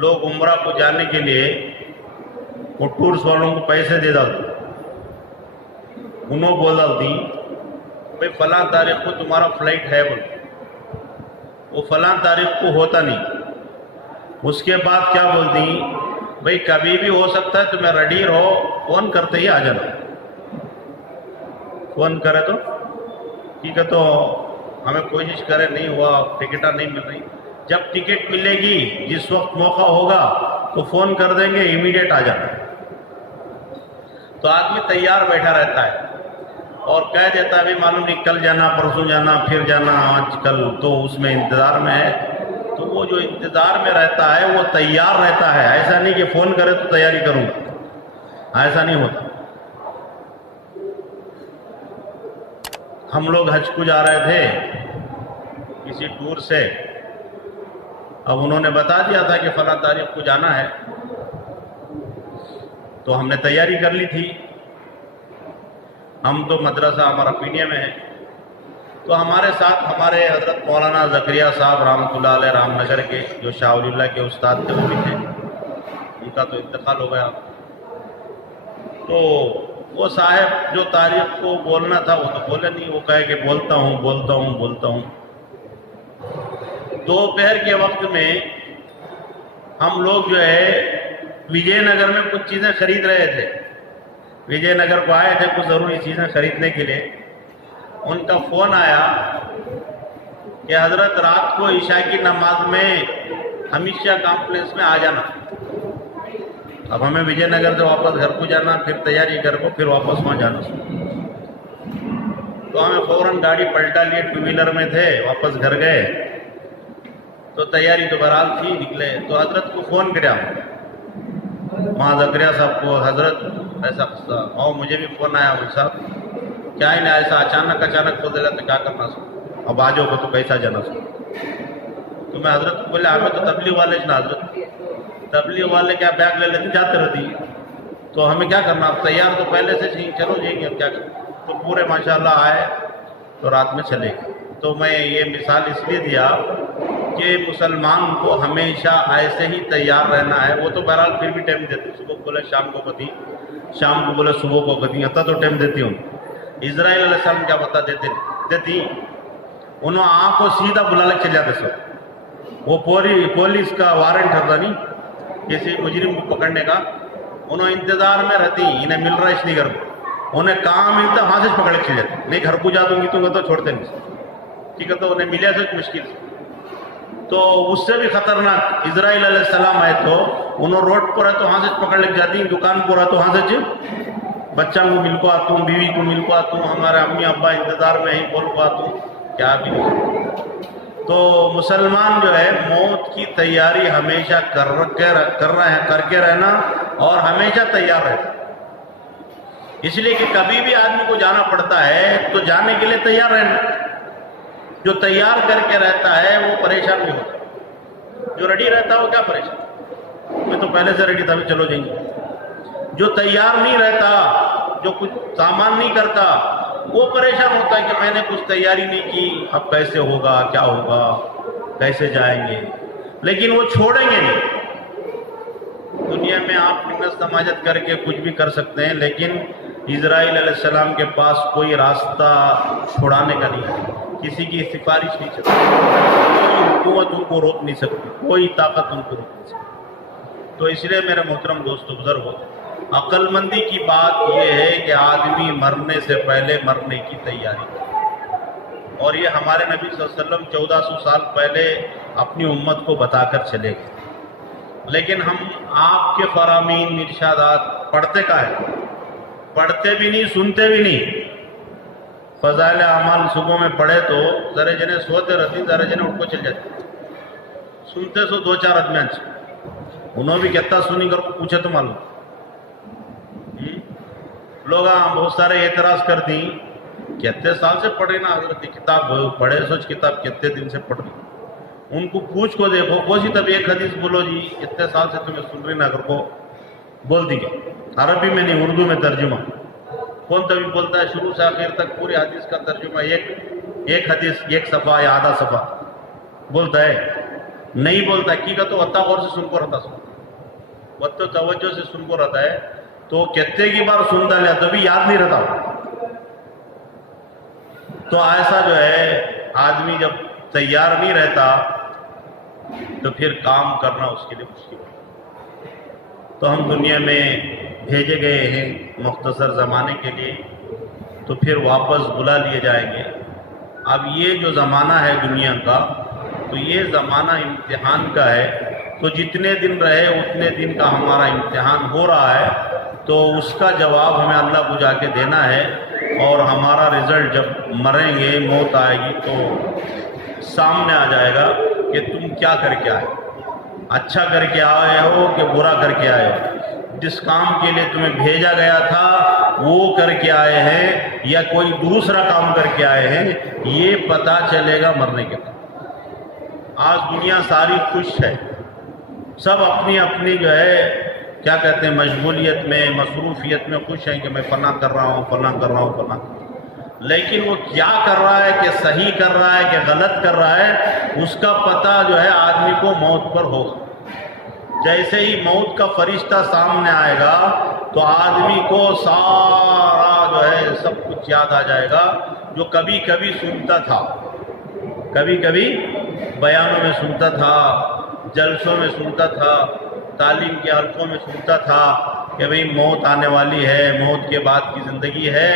لوگ عمرہ کو جانے کے لیے وہ ٹورس والوں کو پیسے دے ڈالتے، انہوں بول ڈالتی بھائی فلاں تاریخ کو تمہارا فلائٹ ہے، بول وہ فلاں تاریخ کو ہوتا نہیں. اس کے بعد کیا بولتی بھائی کبھی بھی ہو سکتا ہے تمہیں ریڈی رہو، فون کرتے ہی آ جانا. فون کرے تو ٹھیک ہے، تو ہمیں کوشش کرے نہیں ہوا، ٹکٹیں نہیں مل رہی. جب ٹکٹ ملے گی جس وقت موقع ہوگا تو فون کر دیں گے، امیڈیٹ آ جانا. تو آدمی تیار بیٹھا رہتا ہے اور کہہ دیتا ہے ابھی معلوم نہیں کل جانا، پرسوں جانا، پھر جانا، آج کل، تو اس میں انتظار میں ہے. تو وہ جو انتظار میں رہتا ہے وہ تیار رہتا ہے. ایسا نہیں کہ فون کرے تو تیاری کروں، ایسا نہیں ہوتا. ہم لوگ حج کو جا رہے تھے کسی ٹور سے، اب انہوں نے بتا دیا تھا کہ فلاں تاریخ کو جانا ہے، تو ہم نے تیاری کر لی تھی. ہم تو مدرسہ ہمارا پینیہ میں ہے، تو ہمارے ساتھ ہمارے حضرت مولانا زکریا صاحب رحمۃ اللہ علیہ رام نگر کے، جو شاہ ولی اللہ کے استاد کے بھی تھے، ان کا تو انتقال ہو گیا. تو وہ صاحب جو تاریخ کو بولنا تھا وہ تو بولے نہیں، وہ کہے کہ بولتا ہوں. دوپہر کے وقت میں ہم لوگ جو ہے وجے نگر میں کچھ چیزیں خرید رہے تھے. وجے نگر کو آئے تھے کچھ ضروری چیزیں خریدنے کے لیے. ان کا فون آیا کہ حضرت رات کو عشاء کی نماز میں ہمیشہ کمپلیکس میں آ جانا. اب ہمیں وجے نگر سے واپس گھر کو جانا، پھر تیاری گھر کو، پھر واپس وہاں جانا. تو ہمیں فوراً گاڑی پلٹا لیے، ٹو ویلر میں تھے، واپس گھر گئے. تو تیاری تو بہرحال تھی، نکلے تو حضرت کو فون کریا، وہاں زکریا صاحب کو، حضرت ایسا قصہ. اور مجھے بھی فون آیا، مجھ صاحب کیا ہی نہیں، ایسا اچانک کھول دے تو کیا کرنا سو، اب آ جاؤ تو کیسا جانا سو. تو میں حضرت کو بولے ہمیں تو تبلیغ والے نا حضرت، تبلیغ والے کیا بیگ لے لیتے جاتے رہتی، تو ہمیں کیا کرنا، اب تیار تو پہلے سے چلو جائیں گے، اب کیا کرنا. تو پورے ماشاءاللہ آئے تو رات میں چلے گئے. تو میں یہ مثال اس لیے دیا کہ مسلمان کو ہمیشہ ایسے ہی تیار رہنا ہے. وہ تو بہرحال پھر بھی ٹائم دیتے، صبح کو بولے شام کو کتی، شام کو بولے صبح کو کتی، اتنا تو ٹائم دیتی ہوں. اسرائیل علیہ السلام کیا بتا دیتی انہوں آنکھ کو سیدھا بلا لے چل جاتے سب. وہ پولیس کا وارنٹ ہوتا نہیں کسی مجرم کو پکڑنے کا، انہوں انتظار میں رہتی، انہیں مل رہا ہے اس لیے گھر کو، انہیں کہاں ملتا وہاں سے پکڑ کے چل جاتے. نہیں گھر کو جا دوں گی تو چھوڑتے نہیں، ٹھیک ہے. تو انہیں ملے سے مشکل سے. تو اس سے بھی خطرناک اسرائیل علیہ السلام آئے تو انہوں روڈ پر ہے تو وہاں سے پکڑ لے جاتی، دکان پر ہے تو وہاں سے بچہ کو مل کو آتا ہوں، بیوی کو مل کو آتا ہوں، ہمارے امی ابا انتظار میں ہی بول کو آتا ہوں، کیا بھی نہیں. تو مسلمان جو ہے موت کی تیاری ہمیشہ کر کے رہنا اور ہمیشہ تیار رہنا. اس لیے کہ کبھی بھی آدمی کو جانا پڑتا ہے تو جانے کے لیے تیار رہنا. جو تیار کر کے رہتا ہے وہ پریشان نہیں ہوتا، جو ریڈی رہتا ہے وہ کیا پریشان، میں تو پہلے سے ریڈی تھا، چلو جائیں گے. جو تیار نہیں رہتا، جو کچھ سامان نہیں کرتا، وہ پریشان ہوتا ہے کہ میں نے کچھ تیاری نہیں کی، اب کیسے ہوگا، کیا ہوگا، کیسے جائیں گے. لیکن وہ چھوڑیں گے نہیں. دنیا میں آپ منت سماجت کر کے کچھ بھی کر سکتے ہیں، لیکن اسرائیل علیہ السلام کے پاس کوئی راستہ چھوڑانے کا نہیں ہے، کسی کی سفارش نہیں چلتی، کوئی حکومت ان کو روک نہیں سکتی، کوئی طاقت ان کو روک نہیں سکتی. تو اس لیے میرے محترم دوستو بزرگوں، عقل مندی کی بات یہ ہے کہ آدمی مرنے سے پہلے مرنے کی تیاری کرے. اور یہ ہمارے نبی صلی اللہ علیہ وسلم 1400 سال پہلے اپنی امت کو بتا کر چلے گئے. لیکن ہم آپ کے فرامین ارشادات پڑھتے کا ہے، پڑھتے بھی نہیں، سنتے بھی نہیں. فضائل اعمال صبح میں پڑھے تو ذرے جنے سوتے رہتی، ذرے جنے اٹھ کو چل جاتے، سنتے سو دو چار آدمی سے انہوں بھی کہتا سنی کر کو پوچھے تو معلوم. لوگ بہت سارے اعتراض کرتی، کتنے سال سے پڑھے نا حضرت کتاب پڑھے، سوچ کتاب کتنے دن سے پڑھ رہی. ان کو پوچھ کو دیکھو، کوئی تب ایک حدیث بولو جی اتنے سال سے تمہیں سن رہی نا، اگر کو بول دی گیا عربی میں نہیں اردو میں ترجمہ. کون تبھی بولتا ہے شروع سے آخر تک پوری حدیث کا ترجمہ، ایک حدیث ایک صفحہ یا آدھا صفحہ بولتا ہے. نہیں بولتا کی کا تو اتنا غور سے سن کو رہتا وہ تو توجہ سے سن کو رہتا ہے تو کتنے کی بار سنتا لیا تبھی یاد نہیں رہتا. تو ایسا جو ہے آدمی جب تیار نہیں رہتا تو پھر کام کرنا اس کے لیے مشکل ہے. تو ہم دنیا میں بھیجے گئے ہیں مختصر زمانے کے لیے تو پھر واپس بلا لیے جائیں گے. اب یہ جو زمانہ ہے دنیا کا تو یہ زمانہ امتحان کا ہے. تو جتنے دن رہے اتنے دن کا ہمارا امتحان ہو رہا ہے تو اس کا جواب ہمیں اللہ کو جا کے دینا ہے. اور ہمارا رزلٹ جب مریں گے موت آئے گی تو سامنے آ جائے گا کہ تم کیا کر کے آئے, اچھا کر کے آئے ہو کہ برا کر کے آئے ہو, جس کام کے لیے تمہیں بھیجا گیا تھا وہ کر کے آئے ہیں یا کوئی دوسرا کام کر کے آئے ہیں, یہ پتہ چلے گا مرنے کے بعد. آج دنیا ساری خوش ہے, سب اپنی اپنی جو ہے کیا کہتے ہیں مشغولیت میں مصروفیت میں خوش ہیں کہ میں فلاں کر رہا ہوں فلاں کر رہا ہوں فلاں. لیکن وہ کیا کر رہا ہے کہ صحیح کر رہا ہے کہ غلط کر رہا ہے اس کا پتہ جو ہے آدمی کو موت پر ہوگا. جیسے ہی موت کا فرشتہ سامنے آئے گا تو آدمی کو سارا جو ہے سب کچھ یاد آ جائے گا جو کبھی کبھی سنتا تھا, کبھی کبھی بیانوں میں سنتا تھا, جلسوں میں سنتا تھا, تعلیم کے حلقوں میں سنتا تھا کہ بھئی موت آنے والی ہے, موت کے بعد کی زندگی ہے.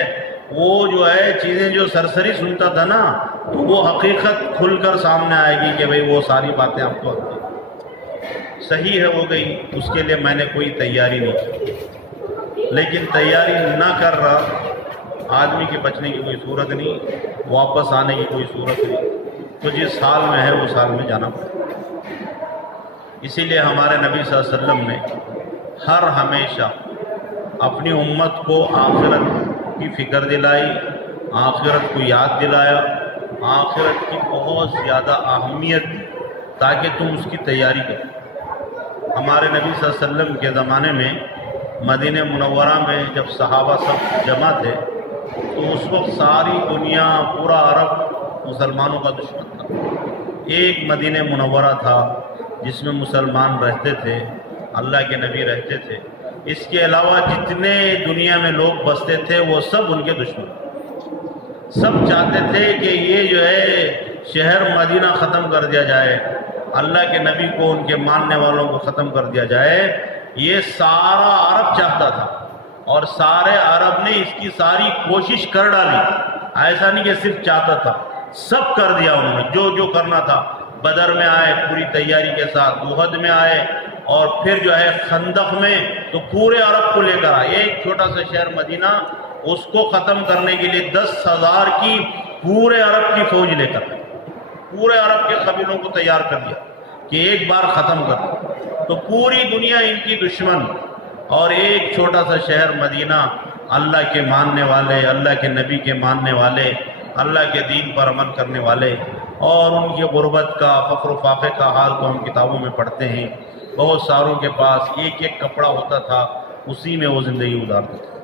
وہ جو ہے چیزیں جو سرسری سنتا تھا نا تو وہ حقیقت کھل کر سامنے آئے گی کہ بھئی وہ ساری باتیں آپ کو صحیح ہے ہو گئی. اس کے لیے میں نے کوئی تیاری نہیں کی, لیکن تیاری نہ کر رہا آدمی کے بچنے کی کوئی صورت نہیں, واپس آنے کی کوئی صورت نہیں. تو جس حال میں ہے اس حال میں جانا پڑے. اسی لیے ہمارے نبی صلی اللہ علیہ وسلم نے ہر ہمیشہ اپنی امت کو آخرت کی فکر دلائی, آخرت کو یاد دلایا, آخرت کی بہت زیادہ اہمیت تاکہ تم اس کی تیاری کرو. ہمارے نبی صلی اللہ علیہ وسلم کے زمانے میں مدینہ منورہ میں جب صحابہ سب جمع تھے تو اس وقت ساری دنیا پورا عرب مسلمانوں کا دشمن تھا. ایک مدینہ منورہ تھا جس میں مسلمان رہتے تھے, اللہ کے نبی رہتے تھے. اس کے علاوہ جتنے دنیا میں لوگ بستے تھے وہ سب ان کے دشمن. سب چاہتے تھے کہ یہ جو ہے شہر مدینہ ختم کر دیا جائے, اللہ کے نبی کو ان کے ماننے والوں کو ختم کر دیا جائے. یہ سارا عرب چاہتا تھا اور سارے عرب نے اس کی ساری کوشش کر ڈالی. ایسا نہیں کہ صرف چاہتا تھا, سب کر دیا انہوں نے جو جو کرنا تھا. بدر میں آئے پوری تیاری کے ساتھ, احد میں آئے اور پھر جو ہے خندق میں تو پورے عرب کو لے کر آئے. ایک چھوٹا سا شہر مدینہ اس کو ختم کرنے کے لیے 10,000 کی پورے عرب کی فوج لے کر آئے, پورے عرب کے قبیلوں کو تیار کر دیا کہ ایک بار ختم کر دو. تو پوری دنیا ان کی دشمن اور ایک چھوٹا سا شہر مدینہ اللہ کے ماننے والے, اللہ کے نبی کے ماننے والے, اللہ کے دین پر عمل کرنے والے. اور ان کی غربت کا فقر و فاقے کا حال تو ہم کتابوں میں پڑھتے ہیں. بہت ساروں کے پاس ایک ایک کپڑا ہوتا تھا, اسی میں وہ زندگی گزارتے تھے.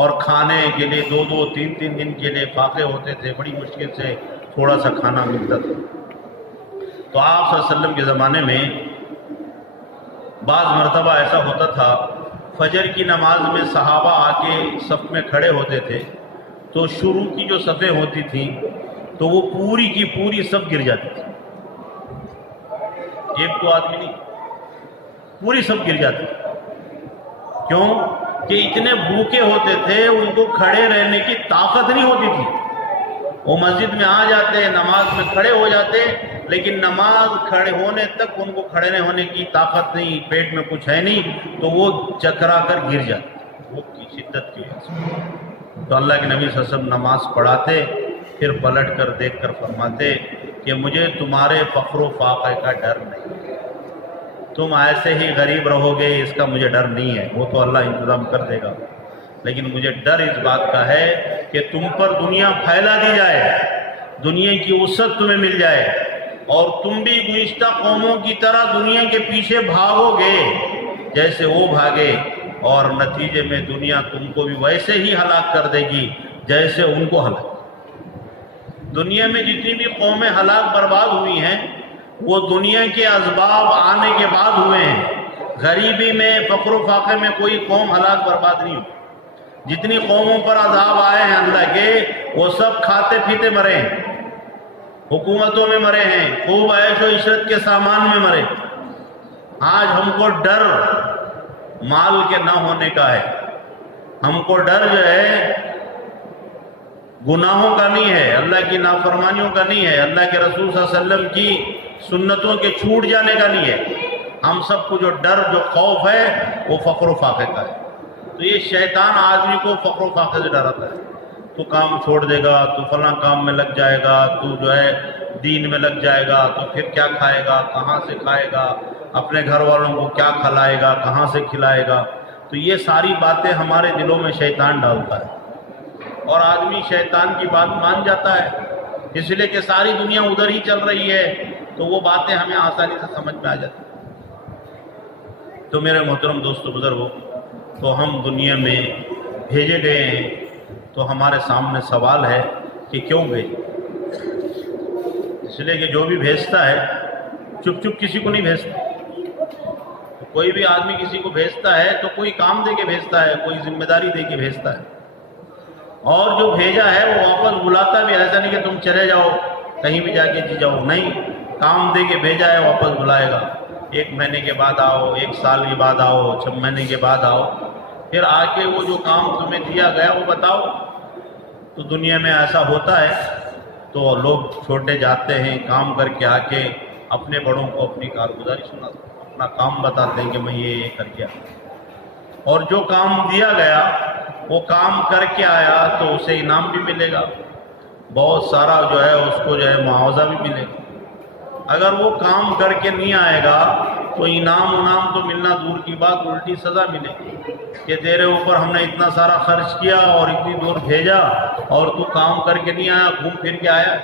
اور کھانے کے لیے 2-2, 3-3 دن کے لیے فاقے ہوتے تھے, بڑی مشکل سے تھوڑا سا کھانا ملتا تھا. تو آپ صلی اللہ علیہ وسلم کے زمانے میں بعض مرتبہ ایسا ہوتا تھا فجر کی نماز میں صحابہ آ کے صف میں کھڑے ہوتے تھے تو شروع کی جو صفیں ہوتی تھیں تو وہ پوری کی پوری صف گر جاتی تھی. ایک تو آدمی نہیں, پوری صف گر جاتی. کیوں کہ اتنے بھوکے ہوتے تھے, ان کو کھڑے رہنے کی طاقت نہیں ہوتی تھی. وہ مسجد میں آ جاتے, نماز میں کھڑے ہو جاتے, لیکن نماز کھڑے ہونے تک ان کو کھڑے نہیں ہونے کی طاقت نہیں, پیٹ میں کچھ ہے نہیں, تو وہ چکرا کر گر جاتے بھوک کی شدت کی وجہ سے. تو اللہ کے نبی صلی اللہ علیہ وسلم نماز پڑھاتے, پھر پلٹ کر دیکھ کر فرماتے کہ مجھے تمہارے فقر و فاقے کا ڈر نہیں, تم ایسے ہی غریب رہو گے اس کا مجھے ڈر نہیں ہے, وہ تو اللہ انتظام کر دے گا. لیکن مجھے ڈر اس بات کا ہے کہ تم پر دنیا پھیلا دی جائے, دنیا کی وسعت تمہیں مل جائے اور تم بھی گزشتہ قوموں کی طرح دنیا کے پیچھے بھاگو گے جیسے وہ بھاگے, اور نتیجے میں دنیا تم کو بھی ویسے ہی ہلاک کر دے گی جیسے ان کو ہلاک. دنیا میں جتنی بھی قومیں ہلاک برباد ہوئی ہیں وہ دنیا کے اسباب آنے کے بعد ہوئے ہیں۔ غریبی میں، فقر و فاقے میں کوئی قوم ہلاک برباد نہیں ہوئی۔ جتنی قوموں پر عذاب آئے ہیں اللہ کے، وہ سب کھاتے پیتے مرے ہیں، حکومتوں میں مرے ہیں، خوب عیش و عشرت کے سامان میں مرے۔ آج ہم کو ڈر مال کے نہ ہونے کا ہے، ہم کو ڈر جو ہے گناہوں کا نہیں ہے، اللہ کی نافرمانیوں کا نہیں ہے، اللہ کے رسول صلی اللہ علیہ وسلم کی سنتوں کے چھوٹ جانے کا نہیں ہے۔ ہم سب کو جو ڈر، جو خوف ہے، وہ فقر و فاقے کا ہے۔ تو یہ شیطان آدمی کو فقر و فاقے سے ڈراتا ہے۔ تو کام چھوڑ دے گا، تو فلاں کام میں لگ جائے گا، تو جو ہے دین میں لگ جائے گا، تو پھر کیا کھائے گا، کہاں سے کھائے گا، اپنے گھر والوں کو کیا کھلائے گا، کہاں سے کھلائے گا۔ تو یہ ساری باتیں ہمارے دلوں میں شیطان ڈالتا ہے، اور آدمی شیطان کی بات مان جاتا ہے، اس لیے کہ ساری دنیا ادھر ہی چل رہی ہے، تو وہ باتیں ہمیں آسانی سے سمجھ میں آ جاتی ہیں۔ تو میرے محترم دوستو بزرگوں، تو ہم دنیا میں بھیجے گئے ہیں، تو ہمارے سامنے سوال ہے کہ کیوں بھیجے؟ اس لیے کہ جو بھی بھیجتا ہے چپ چپ کسی کو نہیں بھیجتا۔ کوئی بھی آدمی کسی کو بھیجتا ہے تو کوئی کام دے کے بھیجتا ہے، کوئی ذمہ داری دے کے بھیجتا ہے، اور جو بھیجا ہے وہ واپس بلاتا بھی، ایسا نہیں کہ تم چلے جاؤ کہیں بھی جا کے جی جاؤ، نہیں، کام دے کے بھیجا ہے، واپس بلائے گا۔ 1 مہینے کے بعد آؤ، 1 سال کے بعد آؤ، 6 مہینے کے بعد آؤ، پھر آ کے وہ جو کام تمہیں دیا گیا وہ بتاؤ۔ تو دنیا میں ایسا ہوتا ہے، تو لوگ چھوٹے جاتے ہیں، کام کر کے آ کے اپنے بڑوں کو اپنی کارگزاری سناتے ہیں، اپنا کام بتاتے ہیں کہ میں یہ کر کے آیا، اور جو کام دیا گیا وہ کام کر کے آیا تو اسے انعام بھی ملے گا، بہت سارا جو ہے اس کو جو ہے معاوضہ بھی ملے گا۔ اگر وہ کام کر کے نہیں آئے گا تو انعام تو ملنا دور کی بات، الٹی سزا ملے گی کہ تیرے اوپر ہم نے اتنا سارا خرچ کیا اور اتنی دور بھیجا اور تو کام کر کے نہیں آیا، گھوم پھر کے آیا۔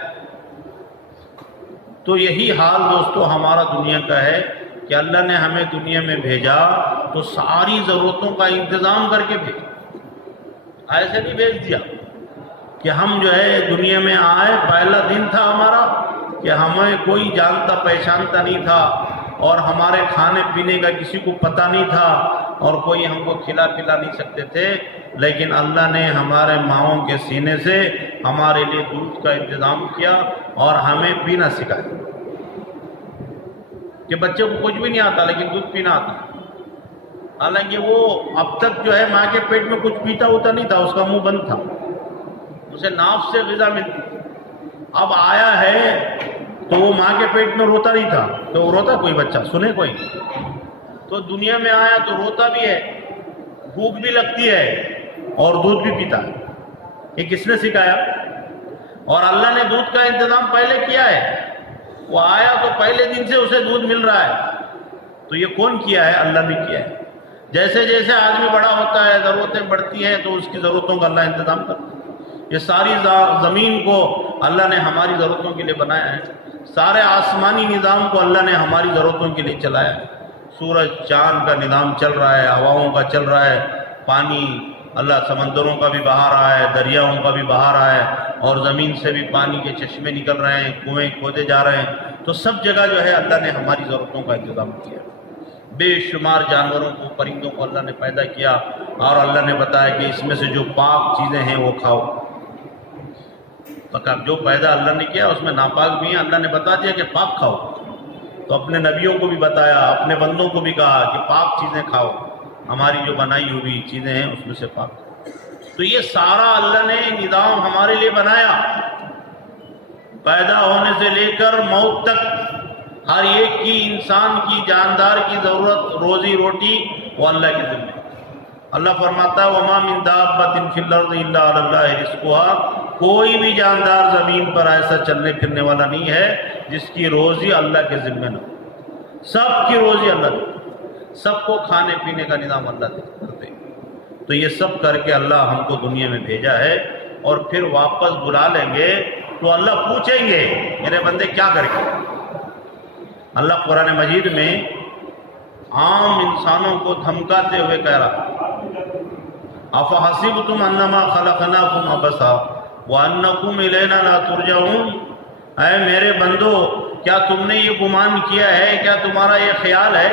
تو یہی حال دوستو ہمارا دنیا کا ہے کہ اللہ نے ہمیں دنیا میں بھیجا تو ساری ضرورتوں کا انتظام کر کے بھیجا، ایسے نہیں بھیج دیا کہ ہم جو ہے دنیا میں آئے، پہلا دن تھا ہمارا کہ ہمیں کوئی جانتا پہچانتا نہیں تھا، اور ہمارے کھانے پینے کا کسی کو پتہ نہیں تھا، اور کوئی ہم کو کھلا پلا نہیں سکتے تھے، لیکن اللہ نے ہمارے ماؤں کے سینے سے ہمارے لیے دودھ کا انتظام کیا اور ہمیں پینا سکھایا کہ بچے کو کچھ بھی نہیں آتا لیکن دودھ پینا آتا، حالانکہ وہ اب تک جو ہے ماں کے پیٹ میں کچھ پیتا ہوتا نہیں تھا، اس کا منہ بند تھا، اسے ناف سے غذا ملتی۔ اب آیا ہے تو وہ ماں کے پیٹ میں روتا نہیں تھا، تو وہ روتا کوئی بچہ سنے کوئی؟ تو دنیا میں آیا تو روتا بھی ہے، بھوک بھی لگتی ہے اور دودھ بھی پیتا ہے۔ یہ کس نے سکھایا؟ اور اللہ نے دودھ کا انتظام پہلے کیا ہے، وہ آیا تو پہلے دن سے اسے دودھ مل رہا ہے، تو یہ کون کیا ہے؟ اللہ نے کیا ہے۔ جیسے جیسے آدمی بڑا ہوتا ہے، ضرورتیں بڑھتی ہیں، تو اس کی ضرورتوں کا اللہ انتظام کرتا ہے۔ یہ ساری زمین کو اللہ نے ہماری ضرورتوں کے لیے بنایا ہے، سارے آسمانی نظام کو اللہ نے ہماری ضرورتوں کے لیے چلایا ہے۔ سورج چاند کا نظام چل رہا ہے، ہواؤں کا چل رہا ہے، پانی اللہ سمندروں کا بھی بہا رہا ہے، دریاؤں کا بھی بہا رہا ہے، اور زمین سے بھی پانی کے چشمے نکل رہے ہیں، کنویں کھودے جا رہے ہیں۔ تو سب جگہ جو ہے اللہ نے ہماری ضرورتوں کا انتظام کیا۔ بے شمار جانوروں کو، پرندوں کو اللہ نے پیدا کیا، اور اللہ نے بتایا کہ اس میں سے جو پاک چیزیں ہیں وہ کھاؤ۔ جو پیدا اللہ نے کیا اس میں ناپاک بھی ہیں، اللہ نے بتا دیا کہ پاک کھاؤ، تو اپنے نبیوں کو بھی بتایا، اپنے بندوں کو بھی کہا کہ پاک چیزیں کھاؤ، ہماری جو بنائی ہوئی چیزیں ہیں اس میں سے پاک۔ تو یہ سارا اللہ نے نظام ہمارے لیے بنایا، پیدا ہونے سے لے کر موت تک ہر ایک کی، انسان کی، جاندار کی ضرورت، روزی روٹی وہ اللہ کے ذمہ۔ اللہ فرماتا ہے وَمَا مِن دَابَّةٍ فِي الْأَرْضِ إِلَّا عَلَى اللَّهِ رِزْقُهَا، کوئی بھی جاندار زمین پر ایسا چلنے پھرنے والا نہیں ہے جس کی روزی اللہ کے ذمہ نہ ہو، سب کی روزی اللہ دے، سب کو کھانے پینے کا نظام اللہ کرتے۔ تو یہ سب کر کے اللہ ہم کو دنیا میں بھیجا ہے، اور پھر واپس بلا لیں گے تو اللہ پوچھیں گے میرے بندے کیا کر کے۔ اللہ قرآن مجید میں عام انسانوں کو دھمکاتے ہوئے کہہ رہا أَفَحَسِبْتُمْ أَنَّمَا خَلَقْنَاكُمْ عَبَثًا وَأَنَّكُمْ إِلَيْنَا لَا تُرْجَعُونَ، اے میرے بندو کیا تم نے یہ گمان کیا ہے، کیا تمہارا یہ خیال ہے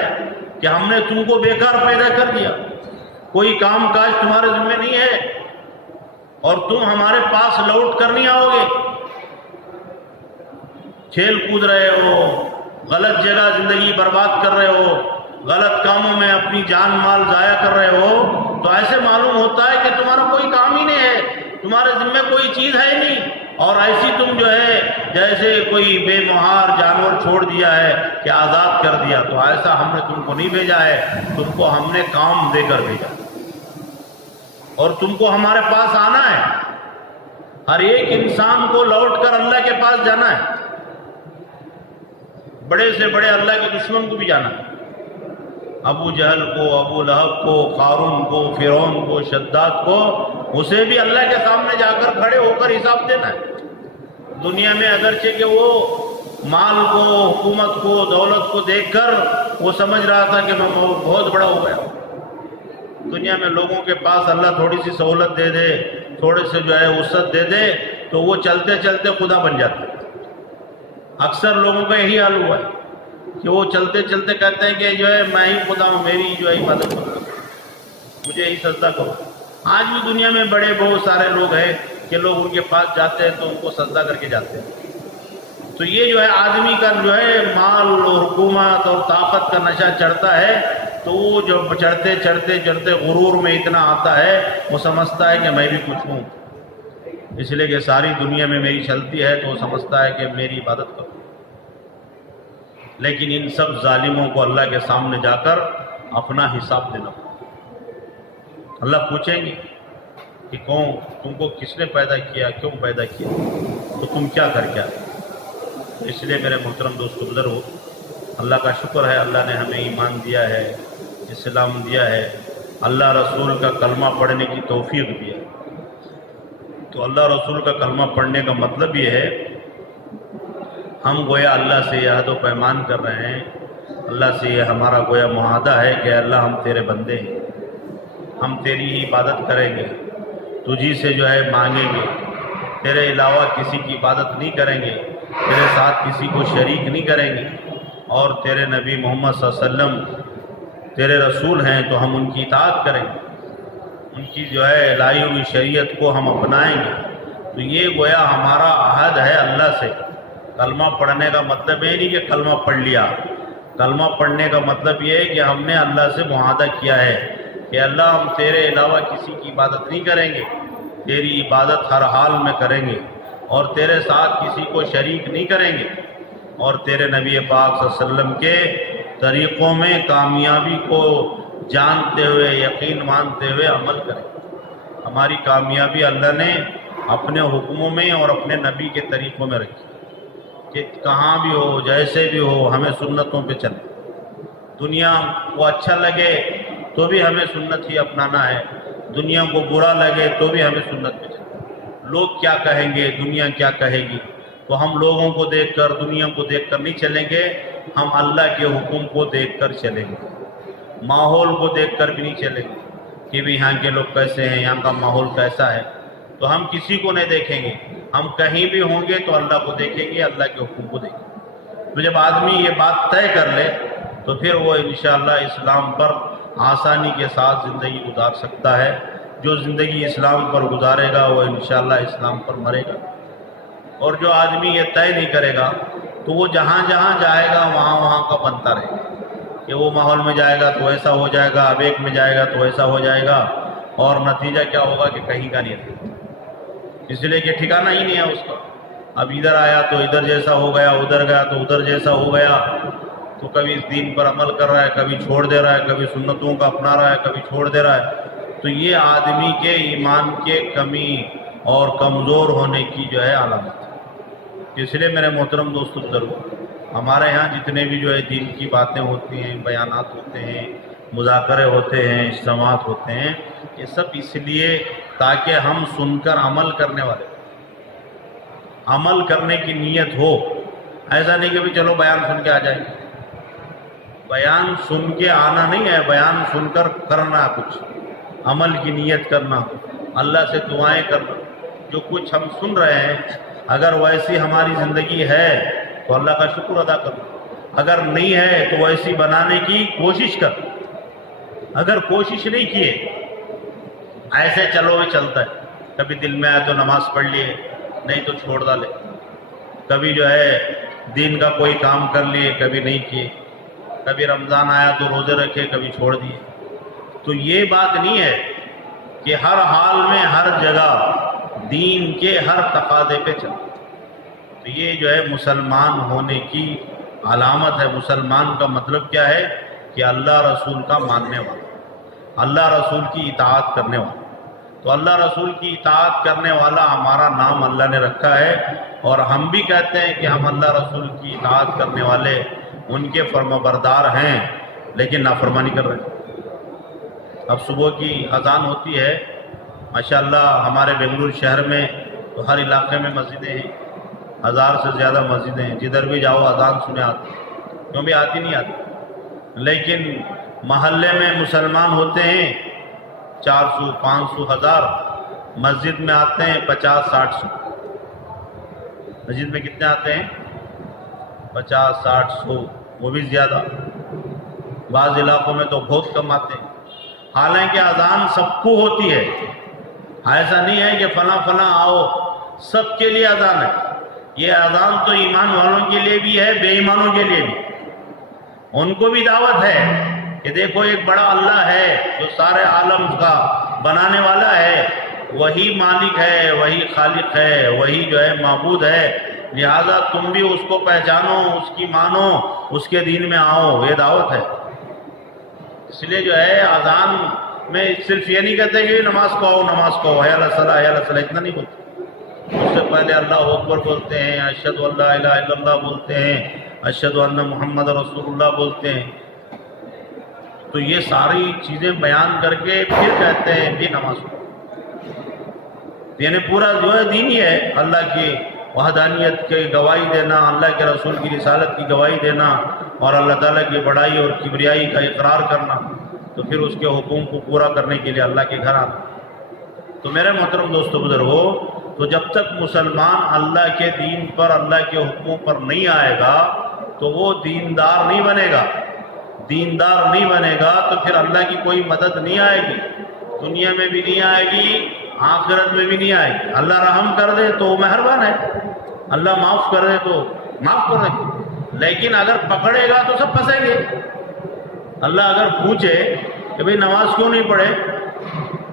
کہ ہم نے تم کو بیکار پیدا کر دیا، کوئی کام کاج تمہارے ذمہ نہیں ہے اور تم ہمارے پاس لوٹ کر نہیں آؤ گے؟ کھیل کود رہے ہو، غلط جگہ زندگی برباد کر رہے ہو، غلط کاموں میں اپنی جان مال ضائع کر رہے ہو، تو ایسے معلوم ہوتا ہے کہ تمہارا کوئی کام ہی نہیں ہے، تمہارے ذمہ کوئی چیز ہے ہی نہیں، اور ایسی تم جو ہے جیسے کوئی بے مہار جانور چھوڑ دیا ہے کہ آزاد کر دیا، تو ایسا ہم نے تم کو نہیں بھیجا ہے، تم کو ہم نے کام دے کر بھیجا اور تم کو ہمارے پاس آنا ہے۔ ہر ایک انسان کو لوٹ کر اللہ کے پاس جانا ہے، بڑے سے بڑے اللہ کے دشمن کو بھی جانا ہے، ابو جہل کو، ابو لہب کو، قارون کو، فرعون کو، شداد کو، اسے بھی اللہ کے سامنے جا کر کھڑے ہو کر حساب دینا ہے۔ دنیا میں اگرچہ کہ وہ مال کو، حکومت کو، دولت کو دیکھ کر وہ سمجھ رہا تھا کہ میں بہت بڑا ہو گیا، دنیا میں لوگوں کے پاس اللہ تھوڑی سی سہولت دے دے، تھوڑے سے جو ہے وسعت دے دے تو وہ چلتے چلتے خدا بن جاتا ہے۔ اکثر لوگوں کا یہی حال ہوا ہے کہ وہ چلتے چلتے کہتے ہیں کہ جو ہے میں ہی خدا ہوں، میری جو ہے عبادت کرو، مجھے ہی سجدہ کرو۔ آج بھی دنیا میں بڑے بہت سارے لوگ ہیں کہ لوگ ان کے پاس جاتے ہیں تو ان کو سجدہ کر کے جاتے ہیں۔ تو یہ جو ہے آدمی کا جو ہے مال اور حکومت اور طاقت کا نشہ چڑھتا ہے تو وہ جو چڑھتے چڑھتے چڑھتے غرور میں اتنا آتا ہے، وہ سمجھتا ہے کہ میں بھی کچھ ہوں، اس لیے کہ ساری دنیا میں میری چلتی ہے تو وہ سمجھتا ہے کہ میری عبادت کرو۔ لیکن ان سب ظالموں کو اللہ کے سامنے جا کر اپنا حساب دینا پڑتا۔ اللہ پوچھیں گے کہ کون تم کو کس نے پیدا کیا، کیوں پیدا کیا، تو تم کیا کر کے آئے۔ اس لیے میرے محترم دوست بزرگو، اللہ کا شکر ہے، اللہ نے ہمیں ایمان دیا ہے، اسلام دیا ہے، اللہ رسول کا کلمہ پڑھنے کی توفیق دیا ہے۔ تو اللہ رسول کا کلمہ پڑھنے کا مطلب یہ ہے ہم گویا اللہ سے یہ عہد و پیمان کر رہے ہیں، اللہ سے یہ ہمارا گویا معاہدہ ہے کہ اللہ ہم تیرے بندے ہیں، ہم تیری ہی عبادت کریں گے، تجھی سے جو ہے مانگیں گے، تیرے علاوہ کسی کی عبادت نہیں کریں گے، تیرے ساتھ کسی کو شریک نہیں کریں گے، اور تیرے نبی محمد صلی اللہ علیہ وسلم تیرے رسول ہیں تو ہم ان کی اطاعت کریں گے، ان کی جو ہے لائی ہوئی شریعت کو ہم اپنائیں گے۔ تو یہ گویا ہمارا عہد ہے اللہ سے۔ کلمہ پڑھنے کا مطلب یہ نہیں کہ کلمہ پڑھ لیا، کلمہ پڑھنے کا مطلب یہ ہے کہ ہم نے اللہ سے معاہدہ کیا ہے کہ اللہ ہم تیرے علاوہ کسی کی عبادت نہیں کریں گے، تیری عبادت ہر حال میں کریں گے، اور تیرے ساتھ کسی کو شریک نہیں کریں گے، اور تیرے نبی پاک صلی اللہ علیہ وسلم کے طریقوں میں کامیابی کو جانتے ہوئے، یقین مانتے ہوئے عمل کریں۔ ہماری کامیابی اللہ نے اپنے حکموں میں اور اپنے نبی کے طریقوں میں رکھی کہ کہاں بھی ہو، جیسے بھی ہو، ہمیں سنتوں پہ چلیں۔ دنیا کو اچھا لگے تو بھی ہمیں سنت ہی اپنانا ہے، دنیا کو برا لگے تو بھی ہمیں سنت پہ چلیں۔ لوگ کیا کہیں گے، دنیا کیا کہے گی، تو ہم لوگوں کو دیکھ کر، دنیا کو دیکھ کر نہیں چلیں گے، ہم اللہ کے حکم کو دیکھ کر چلیں گے، ماحول کو دیکھ کر بھی نہیں چلیں گے کہ بھی یہاں کے لوگ کیسے ہیں، یہاں کا ماحول کیسا ہے، تو ہم کسی کو نہیں دیکھیں گے، ہم کہیں بھی ہوں گے تو اللہ کو دیکھیں گے، اللہ کے حکم کو دیکھیں گے۔ تو جب آدمی یہ بات طے کر لے تو پھر وہ انشاءاللہ اسلام پر آسانی کے ساتھ زندگی گزار سکتا ہے۔ جو زندگی اسلام پر گزارے گا وہ انشاءاللہ اسلام پر مرے گا، اور جو آدمی یہ طے نہیں کرے گا تو وہ جہاں جہاں جائے گا وہاں وہاں کا بنتا رہے گا کہ وہ ماحول میں جائے گا تو ایسا ہو جائے گا، ابیک میں جائے گا تو ایسا ہو جائے گا، اور نتیجہ کیا ہوگا کہ کہیں کا نہیں رہے، اس لیے کہ ٹھکانہ ہی نہیں ہے اس کا۔ اب ادھر آیا تو ادھر جیسا ہو گیا، ادھر گیا تو ادھر جیسا ہو گیا، تو کبھی اس دین پر عمل کر رہا ہے، کبھی چھوڑ دے رہا ہے، کبھی سنتوں کا اپنا رہا ہے، کبھی چھوڑ دے رہا ہے۔ تو یہ آدمی کے ایمان کے کمی اور کمزور ہونے کی جو ہے علامت ہے۔ اس لیے میرے محترم دوستو بزرگو، ہمارے یہاں جتنے بھی جو ہے دین کی باتیں ہوتی ہیں، بیانات ہوتے ہیں، مذاکرے ہوتے ہیں، اجتماعات ہوتے ہیں، یہ سب اس لیے تاکہ ہم سن کر عمل کرنے والے، عمل کرنے کی نیت ہو۔ ایسا نہیں کہ بھی چلو بیان سن کے آ جائیں، بیان سن کے آنا نہیں ہے، بیان سن کر کرنا، کچھ عمل کی نیت کرنا، اللہ سے دعائیں کرنا۔ جو کچھ ہم سن رہے ہیں اگر ویسی ہماری زندگی ہے تو اللہ کا شکر ادا کر، اگر نہیں ہے تو ایسی بنانے کی کوشش کر. اگر کوشش نہیں کیے، ایسے چلو بھی چلتا ہے، کبھی دل میں آئے تو نماز پڑھ لیے، نہیں تو چھوڑ ڈالے، کبھی جو ہے دین کا کوئی کام کر لیے، کبھی نہیں کیے، کبھی رمضان آیا تو روزے رکھے، کبھی چھوڑ دیے. تو یہ بات نہیں ہے کہ ہر حال میں ہر جگہ دین کے ہر تقاضے پہ چل. تو یہ جو ہے مسلمان ہونے کی علامت ہے. مسلمان کا مطلب کیا ہے؟ کہ اللہ رسول کا ماننے والا، اللہ رسول کی اطاعت کرنے والا. تو اللہ رسول کی اطاعت کرنے والا ہمارا نام اللہ نے رکھا ہے، اور ہم بھی کہتے ہیں کہ ہم اللہ رسول کی اطاعت کرنے والے، ان کے فرمانبردار ہیں، لیکن نافرمانی کر رہے ہیں. اب صبح کی اذان ہوتی ہے، ماشاءاللہ ہمارے بنگلور شہر میں تو ہر علاقے میں مسجدیں ہیں، 1000 سے زیادہ مسجدیں ہیں، جدھر بھی جاؤ اذان سنے آتی، کیوں بھی آتی نہیں آتی. لیکن محلے میں مسلمان ہوتے ہیں 400 500 1000، مسجد میں آتے ہیں 50 60 100. مسجد میں کتنے آتے ہیں؟ 50 60 100، وہ بھی زیادہ. بعض علاقوں میں تو بہت کم آتے ہیں. حالانکہ اذان سب کو ہوتی ہے، ایسا نہیں ہے کہ فلاں فلاں آؤ، سب کے لیے اذان ہے. یہ اذان تو ایمان والوں کے لیے بھی ہے، بے ایمانوں کے لیے بھی. ان کو بھی دعوت ہے کہ دیکھو ایک بڑا اللہ ہے جو سارے عالم کا بنانے والا ہے، وہی مالک ہے، وہی خالق ہے، وہی جو ہے معبود ہے، لہذا تم بھی اس کو پہچانو، اس کی مانو، اس کے دین میں آؤ. یہ دعوت ہے. اس لیے جو ہے اذان میں صرف یہ نہیں کہتے کہ نماز کو آؤ، نماز کو آؤ، حی علی الصلاۃ، حی علی الصلاۃ، اتنا نہیں بولتے. اس سے پہلے اللہ اکبر بولتے ہیں، اشہد ان لا الہ الا اللہ بولتے ہیں، اشہد ان محمد رسول اللہ بولتے ہیں. تو یہ ساری چیزیں بیان کر کے پھر کہتے ہیں بھی نماز کو. یعنی پورا جو ہے دین ہی ہے، اللہ کی وحدانیت کی گواہی دینا، اللہ کے رسول کی رسالت کی گواہی دینا، اور اللہ تعالیٰ کی بڑائی اور کبریائی کا اقرار کرنا. تو پھر اس کے حکم کو پورا کرنے کے لیے اللہ کے گھر آنا. تو میرے محترم دوستو بزرگو، تو جب تک مسلمان اللہ کے دین پر، اللہ کے حکموں پر نہیں آئے گا تو وہ دیندار نہیں بنے گا. دیندار نہیں بنے گا تو پھر اللہ کی کوئی مدد نہیں آئے گی، دنیا میں بھی نہیں آئے گی، آخرت میں بھی نہیں آئے گی. اللہ رحم کر دے تو مہربان ہے، اللہ معاف کر دے تو معاف کر دے. لیکن اگر پکڑے گا تو سب پھنسیں گے. اللہ اگر پوچھے کہ بھئی نماز کیوں نہیں پڑھے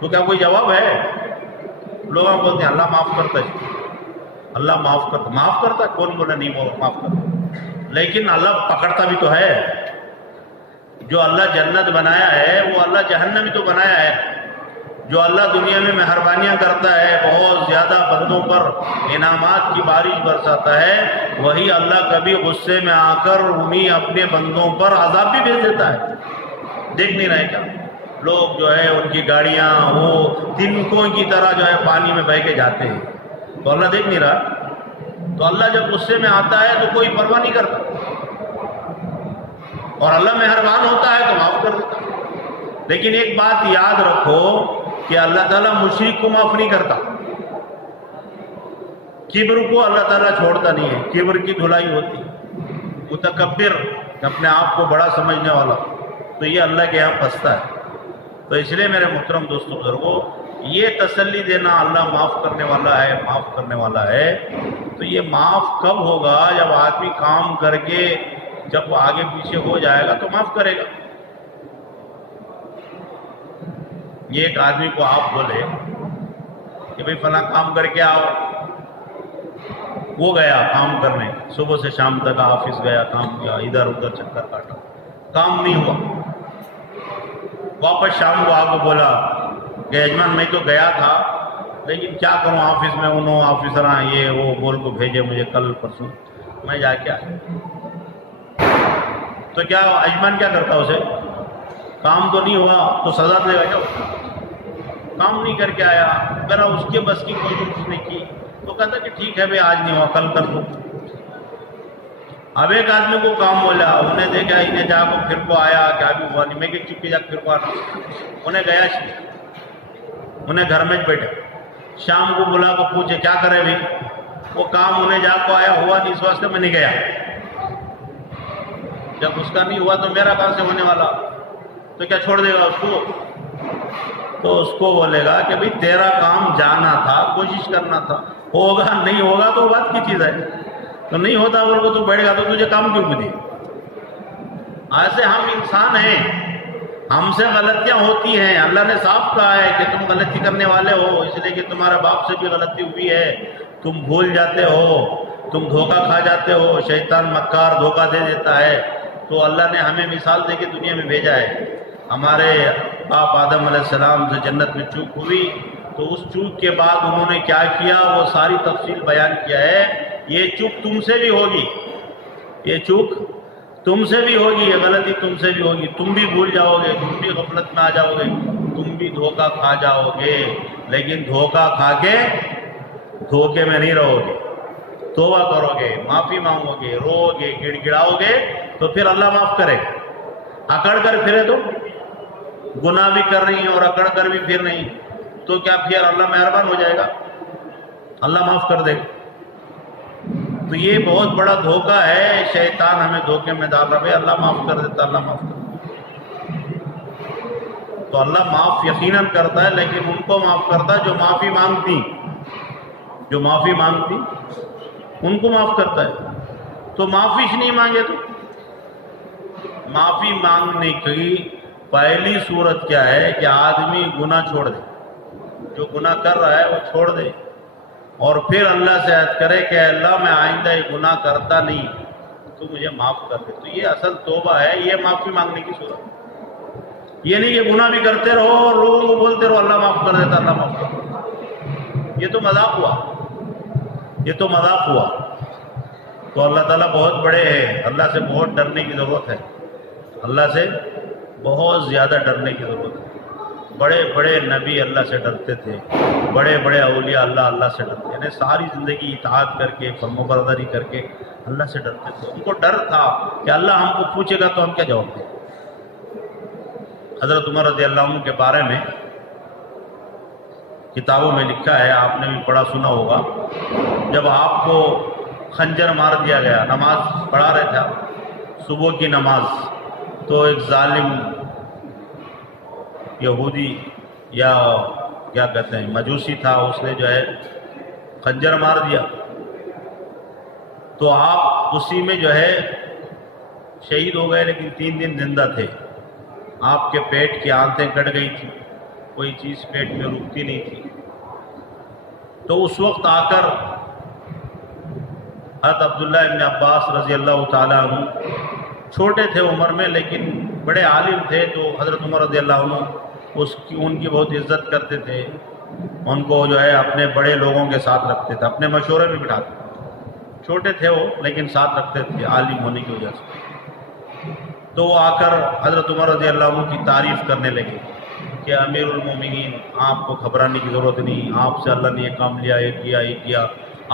تو کیا کوئی جواب ہے؟ لوگ بولتے ہیں اللہ معاف کرتا ہے، اللہ معاف کرتا. معاف کرتا ہے؟ کون بولا نہیں معاف کرتا؟ لیکن اللہ پکڑتا بھی تو ہے. جو اللہ جنت بنایا ہے وہ اللہ جہنم بھی تو بنایا ہے. جو اللہ دنیا میں مہربانیاں کرتا ہے، بہت زیادہ بندوں پر انعامات کی بارش برساتا ہے، وہی اللہ کبھی غصے میں آ کر انہیں اپنے بندوں پر عذاب بھی بھیج دیتا ہے. دیکھ نہیں رہے کیا لوگ جو ہے ان کی گاڑیاں وہ تنکوں کی طرح جو ہے پانی میں بہہ کے جاتے ہیں، تو اللہ دیکھ نہیں رہا؟ تو اللہ جب غصے میں آتا ہے تو کوئی پرواہ نہیں کرتا، اور اللہ مہربان ہوتا ہے تو معاف کر دیتا. لیکن ایک بات یاد رکھو کہ اللہ تعالیٰ مشرک کو معاف نہیں کرتا. کبر کو اللہ تعالیٰ چھوڑتا نہیں ہے، کبر کی دھلائی ہوتی. متکبر، اپنے آپ کو بڑا سمجھنے والا، تو یہ اللہ کے یہاں پھنستا ہے. تو اس لیے میرے محترم دوستو بزرگو، یہ تسلی دینا اللہ معاف کرنے والا ہے، معاف کرنے والا ہے، تو یہ معاف کب ہوگا؟ جب آدمی کام کر کے جب وہ آگے پیچھے ہو جائے گا تو معاف کرے گا. یہ ایک آدمی کو آپ بولے کہ بھئی فلاں کام کر کے آؤ، وہ گیا کام کرنے، صبح سے شام تک آفس گیا، کام کیا، ادھر ادھر چکر کاٹا، کام نہیں ہوا. واپس شام کو آپ کو بولا کہ یجمان میں تو گیا تھا لیکن کیا کروں، آفس میں انہوں آفیسراں یہ وہ بول کو بھیجے مجھے کل پرسوں، میں جا کے آیا. تو کیا یجمان کیا کرتا؟ اسے کام تو نہیں ہوا تو سزا دے گا کیا؟ کام نہیں کر کے آیا، میرا اس کے بس کی کوشش اس نے کی تو کہتا کہ ٹھیک ہے بھائی آج نہیں ہوا کل کر دو. اب ایک آدمی کو کام بولا، انہیں دیکھا، انہیں جا کو پھر کو آیا، کیا بھی ہوا نہیں، میں کہ چپی جا پھر کو آنا. انہیں گیا، انہیں گھر میں بیٹھے، شام کو بلا کو پوچھے کیا کرے بھائی، وہ کام انہیں جا کو آیا ہوا نہیں، اس واسطے میں نہیں گیا. جب اس کا نہیں ہوا تو میرا کہاں سے ہونے والا؟ تو کیا چھوڑ دے گا اس کو؟ تو اس کو بولے گا کہ بھئی تیرا کام جانا تھا، کوشش کرنا تھا، ہوگا نہیں ہوگا تو بات کی چیز ہے، تو نہیں ہوتا بول کو تو بیٹھ گا تو تجھے کام کیوں دی؟ ایسے ہم انسان ہیں، ہم سے غلطیاں ہوتی ہیں. اللہ نے صاف کہا ہے کہ تم غلطی کرنے والے ہو، اس لیے کہ تمہارے باپ سے بھی غلطی ہوئی ہے، تم بھول جاتے ہو، تم دھوکہ کھا جاتے ہو، شیطان مکار دھوکہ دے دیتا ہے. تو اللہ نے ہمیں مثال دے کے دنیا میں بھیجا ہے. ہمارے باپ آدم علیہ السلام سے جنت میں چوک ہوئی تو اس چوک کے بعد انہوں نے کیا کیا وہ ساری تفصیل بیان کیا ہے. یہ چوک تم سے بھی ہوگی، یہ چوک تم سے بھی ہوگی، یہ غلطی تم سے بھی ہوگی، تم بھی بھول جاؤ گے، تم بھی غفلت میں آ جاؤ گے، تم بھی دھوکہ کھا جاؤ گے. لیکن دھوکہ کھا کے دھوکے میں نہیں رہو گے، توبہ کرو گے، معافی مانگو گے، رو گے، گڑ گڑاؤ گے تو پھر اللہ معاف کرے. اکڑ کر پھرے تو گناہ بھی کر رہی ہیں اور اکڑ کر بھی پھر نہیں تو کیا پھر اللہ مہربان ہو جائے گا؟ اللہ معاف کر دے گا. تو یہ بہت بڑا دھوکہ ہے، شیطان ہمیں دھوکے میں ڈال رہا ہے. اللہ معاف کر دیتا، اللہ معاف کر دیتا. تو اللہ معاف یقیناً کرتا ہے، لیکن ان کو معاف کرتا ہے جو معافی مانگتی، جو معافی مانگتی ان کو معاف کرتا ہے. تو معافی نہیں مانگے تو معافی مانگنے کی پہلی صورت کیا ہے کہ آدمی گناہ چھوڑ دے، جو گناہ کر رہا ہے وہ چھوڑ دے اور پھر اللہ سے عہد کرے کہ اللہ میں آئندہ یہ گناہ کرتا نہیں، تو مجھے معاف کر دے. تو یہ اصل توبہ ہے، یہ معافی مانگنے کی صورت. یہ نہیں کہ گناہ بھی کرتے رہو اور لوگوں کو بولتے رہو اللہ معاف کر دیتا، اللہ معاف کر دیتا. یہ تو مذاق ہوا، یہ تو مذاق ہوا. تو اللہ تعالیٰ بہت بڑے ہیں، اللہ سے بہت ڈرنے کی ضرورت ہے، اللہ سے بہت زیادہ ڈرنے کی ضرورت ہے. بڑے بڑے نبی اللہ سے ڈرتے تھے، بڑے بڑے اولیاء اللہ سے ڈرتے، یعنی ساری زندگی اطاعت کر کے فرمانبرداری کر کے اللہ سے ڈرتے تھے. ان کو ڈر تھا کہ اللہ ہم کو پوچھے گا تو ہم کیا جواب دیں. حضرت عمر رضی اللہ عنہ کے بارے میں کتابوں میں لکھا ہے، آپ نے بھی پڑھا سنا ہوگا. جب آپ کو خنجر مار دیا گیا، نماز پڑھا رہے تھے آپ صبح کی نماز، تو ایک ظالم یہودی یا کیا کہتے ہیں مجوسی تھا، اس نے جو ہے خنجر مار دیا. تو آپ اسی میں جو ہے شہید ہو گئے، لیکن 3 دن زندہ تھے. آپ کے پیٹ کی آنتیں کٹ گئی تھی، کوئی چیز پیٹ میں رکتی نہیں تھی. تو اس وقت آ کر حضرت عبداللہ ابن عباس رضی اللہ تعالیٰ عنہ، چھوٹے تھے عمر میں لیکن بڑے عالم تھے، تو حضرت عمر رضی اللہ عنہ ان کی بہت عزت کرتے تھے. ان کو جو ہے اپنے بڑے لوگوں کے ساتھ رکھتے تھے، اپنے مشورے میں بٹھاتے تھے. چھوٹے تھے وہ لیکن ساتھ رکھتے تھے عالم ہونے کی وجہ سے. تو وہ آ کر حضرت عمر رضی اللہ عنہ کی تعریف کرنے لگے کہ امیر المومنین، آپ کو گھبرانے کی ضرورت نہیں، آپ سے اللہ نے یہ کام لیا، یہ کیا، یہ کیا.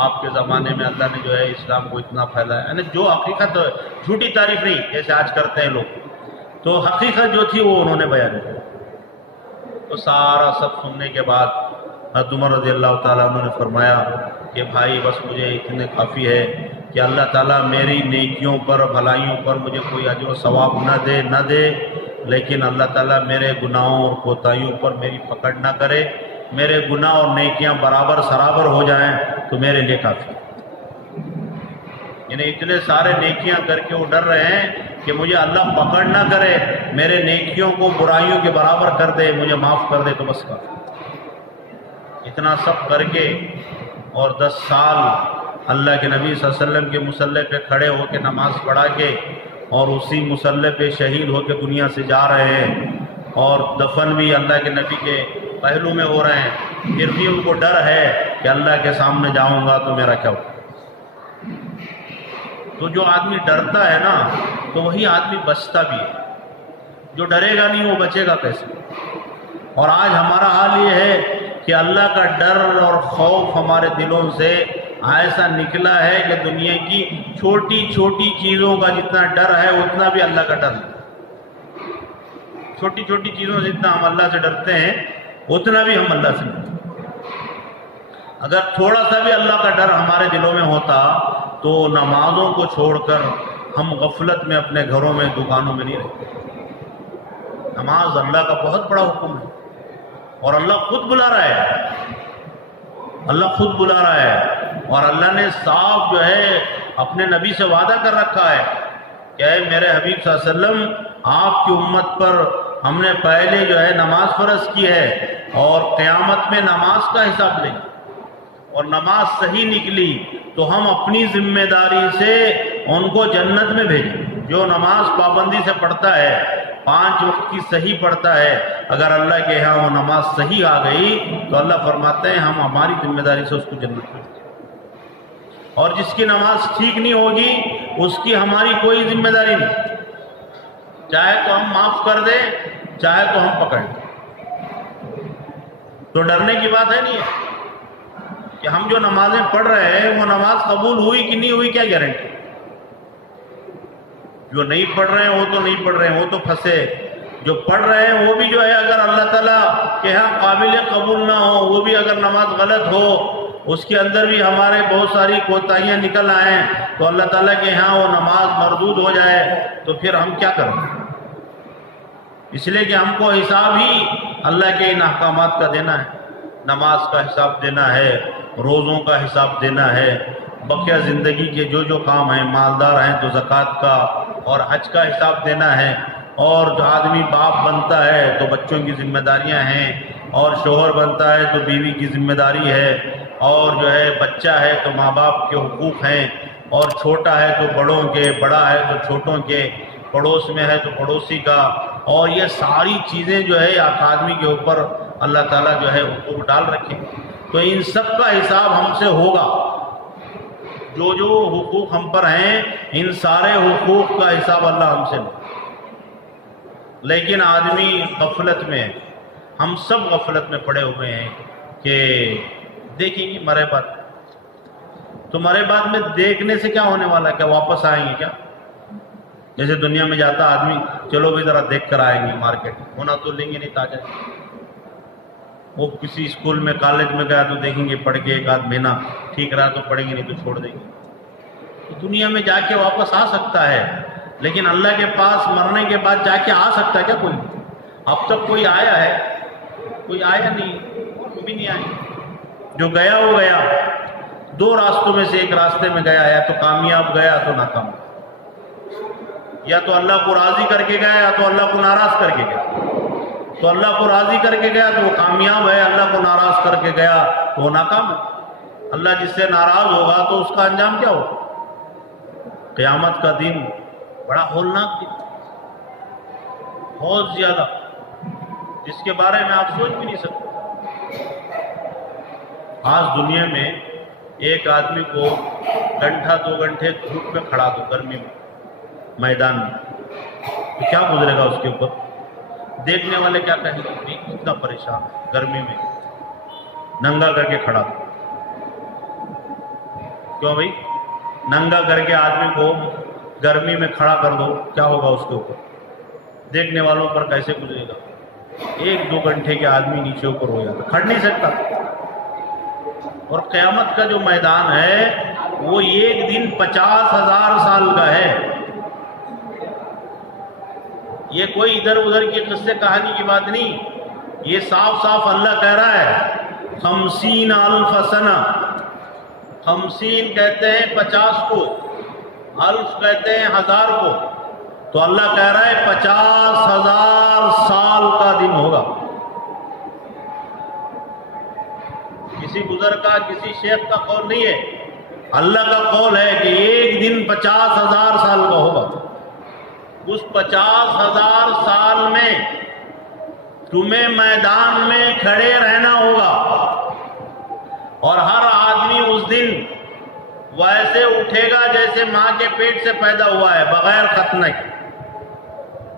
آپ کے زمانے میں اللہ نے جو ہے اسلام کو اتنا پھیلایا. یعنی جو حقیقت، جھوٹی تعریف نہیں جیسے آج کرتے ہیں لوگ، تو حقیقت جو تھی وہ انہوں نے بیان کی. تو سارا سب سننے کے بعد حضرت عمر رضی اللہ تعالیٰ عنہ نے فرمایا کہ بھائی بس مجھے اتنے کافی ہے کہ اللہ تعالیٰ میری نیکیوں پر، بھلائیوں پر مجھے کوئی اجر و ثواب نہ دے، لیکن اللہ تعالیٰ میرے گناہوں اور کوتاہیوں پر میری پکڑ نہ کرے. میرے گناہ اور نیکیاں برابر سرابر ہو جائیں تو میرے لیے کافی. یعنی اتنے سارے نیکیاں کر کے وہ ڈر رہے ہیں کہ مجھے اللہ پکڑ نہ کرے، میرے نیکیوں کو برائیوں کے برابر کر دے، مجھے معاف کر دے تو بس کافی. اتنا سب کر کے اور 10 سال اللہ کے نبی صلی اللہ علیہ وسلم کے مصلی پہ کھڑے ہو کے نماز پڑھا کے اور اسی مصلی پہ شہید ہو کے دنیا سے جا رہے ہیں، اور دفن بھی اللہ کے نبی کے پہلو میں ہو رہے ہیں. پھر بھی ان کو ڈر ہے کہ اللہ کے سامنے جاؤں گا تو میرا کیا ہو. تو جو آدمی ڈرتا ہے نا تو وہی آدمی بچتا بھی ہے. جو ڈرے گا نہیں وہ بچے گا کیسے؟ اور آج ہمارا حال یہ ہے کہ اللہ کا ڈر اور خوف ہمارے دلوں سے ایسا نکلا ہے کہ دنیا کی چھوٹی چھوٹی چیزوں کا جتنا ڈر ہے اتنا بھی اللہ کا ڈر ہے. چھوٹی چھوٹی چیزوں سے جتنا ہم اللہ سے ڈرتے ہیں اتنا بھی ہم اللہ سے ڈرتے ہیں. اگر تھوڑا سا بھی اللہ کا ڈر ہمارے دلوں میں ہوتا تو نمازوں کو چھوڑ کر ہم غفلت میں اپنے گھروں میں دکانوں میں نہیں رہتے۔ نماز اللہ کا بہت بڑا حکم ہے، اور اللہ خود بلا رہا ہے، اللہ خود بلا رہا ہے، اور اللہ نے صاف جو ہے اپنے نبی سے وعدہ کر رکھا ہے کہ اے میرے حبیب صلی اللہ علیہ وسلم، آپ کی امت پر ہم نے پہلے جو ہے نماز فرض کی ہے، اور قیامت میں نماز کا حساب لیں، اور نماز صحیح نکلی تو ہم اپنی ذمہ داری سے ان کو جنت میں بھیجیں۔ جو نماز پابندی سے پڑھتا ہے، 5 وقت کی صحیح پڑھتا ہے، اگر اللہ کے یہاں وہ نماز صحیح آ گئی تو اللہ فرماتے ہیں ہم ہماری ذمہ داری سے اس کو جنت میں بھیجیں، اور جس کی نماز ٹھیک نہیں ہوگی اس کی ہماری کوئی ذمہ داری نہیں، چاہے تو ہم معاف کر دیں، چاہے تو ہم پکڑ لیں۔ تو ڈرنے کی بات ہے نہیں ہے کہ ہم جو نمازیں پڑھ رہے ہیں وہ نماز قبول ہوئی کہ نہیں ہوئی، کیا گارنٹی؟ جو نہیں پڑھ رہے ہیں وہ تو نہیں پڑھ رہے ہیں، وہ تو پھنسے، جو پڑھ رہے ہیں وہ بھی جو ہے اگر اللہ تعالیٰ کے ہاں قابل قبول نہ ہو، وہ بھی اگر نماز غلط ہو، اس کے اندر بھی ہمارے بہت ساری کوتاہیاں نکل آئیں تو اللہ تعالیٰ کے ہاں وہ نماز مردود ہو جائے تو پھر ہم کیا کریں؟ اس لیے کہ ہم کو حساب ہی اللہ کے ان احکامات کا دینا ہے، نماز کا حساب دینا ہے، روزوں کا حساب دینا ہے، بقیہ زندگی کے جو کام ہیں، مالدار ہیں تو زکوٰۃ کا اور حج کا حساب دینا ہے، اور جو آدمی باپ بنتا ہے تو بچوں کی ذمہ داریاں ہیں، اور شوہر بنتا ہے تو بیوی کی ذمہ داری ہے، اور جو ہے بچہ ہے تو ماں باپ کے حقوق ہیں، اور چھوٹا ہے تو بڑوں کے، بڑا ہے تو چھوٹوں کے، پڑوس میں ہے تو پڑوسی کا، اور یہ ساری چیزیں جو ہے ایک آدمی کے اوپر اللہ تعالیٰ جو ہے حقوق ڈال رکھے، تو ان سب کا حساب ہم سے ہوگا۔ جو حقوق ہم پر ہیں ان سارے حقوق کا حساب اللہ ہم سے لے، لیکن آدمی غفلت میں، ہم سب غفلت میں پڑے ہوئے ہیں کہ دیکھیں گے مرے بعد، تو مرے بعد میں دیکھنے سے کیا ہونے والا ہے؟ کیا واپس آئیں گے کیا؟ جیسے دنیا میں جاتا آدمی، چلو بھی ذرا دیکھ کر آئیں گے مارکیٹ، ہونا تو لیں گے نہیں تازہ، وہ کسی اسکول میں کالج میں گیا تو دیکھیں گے پڑھ کے 1 آدھ مہینہ ٹھیک رہا تو پڑھیں گے، نہیں تو چھوڑ دیں گے۔ تو دنیا میں جا کے واپس آ سکتا ہے، لیکن اللہ کے پاس مرنے کے بعد جا کے آ سکتا ہے کیا کوئی؟ اب تک کوئی آیا ہے؟ کوئی آیا نہیں، کوئی بھی نہیں آیا، جو گیا وہ گیا۔ 2 راستوں میں سے ایک راستے میں گیا، یا تو کامیاب گیا تو ناکام، یا تو اللہ کو راضی کر کے گیا یا تو اللہ کو ناراض کر کے گیا۔ تو اللہ کو راضی کر کے گیا تو وہ کامیاب ہے، اللہ کو ناراض کر کے گیا تو وہ ناکام ہے۔ اللہ جس سے ناراض ہوگا تو اس کا انجام کیا ہوگا؟ قیامت کا دن بڑا ہولناک دن، بہت زیادہ، جس کے بارے میں آپ سوچ بھی نہیں سکتے۔ آج دنیا میں ایک آدمی کو گھنٹہ 2 گھنٹے دھوپ میں کھڑا دو، گرمی میں، میدان میں، تو کیا گزرے گا اس کے اوپر؟ دیکھنے والے کیا کہیں گے؟ اتنا پریشان ہے، گرمی میں ننگا کر کے کھڑا دو۔ کیوں بھائی؟ ننگا کر کے آدمی کو گرمی میں کھڑا کر دو، کیا ہوگا اس کے اوپر؟ دیکھنے والوں پر کیسے گزرے گا؟ 1-2 گھنٹے کے آدمی نیچے اوپر ہو جاتا، کھڑ نہیں سکتا۔ اور قیامت کا جو میدان ہے وہ ایک دن 50,000 سال کا ہے۔ یہ کوئی ادھر ادھر کی قصے کہانی کی بات نہیں، یہ صاف صاف اللہ کہہ رہا ہے 50,000 سنہ۔ 50 کہتے ہیں 50 کو، 1000 کہتے ہیں 1000 کو، تو اللہ کہہ رہا ہے 50,000 سال کا دن ہوگا۔ کسی بزرگ کا، کسی شیخ کا قول نہیں ہے، اللہ کا قول ہے کہ ایک دن 50,000 سال کا ہوگا۔ اس 50,000 سال میں تمہیں میدان میں کھڑے رہنا ہوگا، اور ہر آدمی اس دن ویسے اٹھے گا جیسے ماں کے پیٹ سے پیدا ہوا ہے، بغیر ختنہ کے۔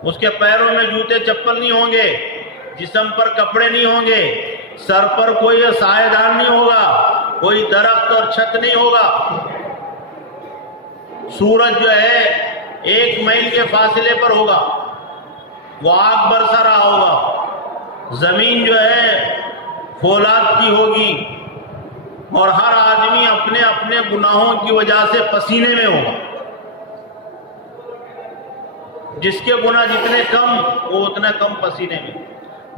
اس کے پیروں میں جوتے چپل نہیں ہوں گے، جسم پر کپڑے نہیں ہوں گے، سر پر کوئی سایہ دان نہیں ہوگا، کوئی درخت اور چھت نہیں ہوگا۔ سورج جو ہے 1 میل کے فاصلے پر ہوگا، وہ آگ برسا رہا ہوگا، زمین جو ہے فولاد کی ہوگی، اور ہر آدمی اپنے اپنے گناہوں کی وجہ سے پسینے میں ہوگا۔ جس کے گناہ جتنے کم وہ اتنا کم پسینے میں،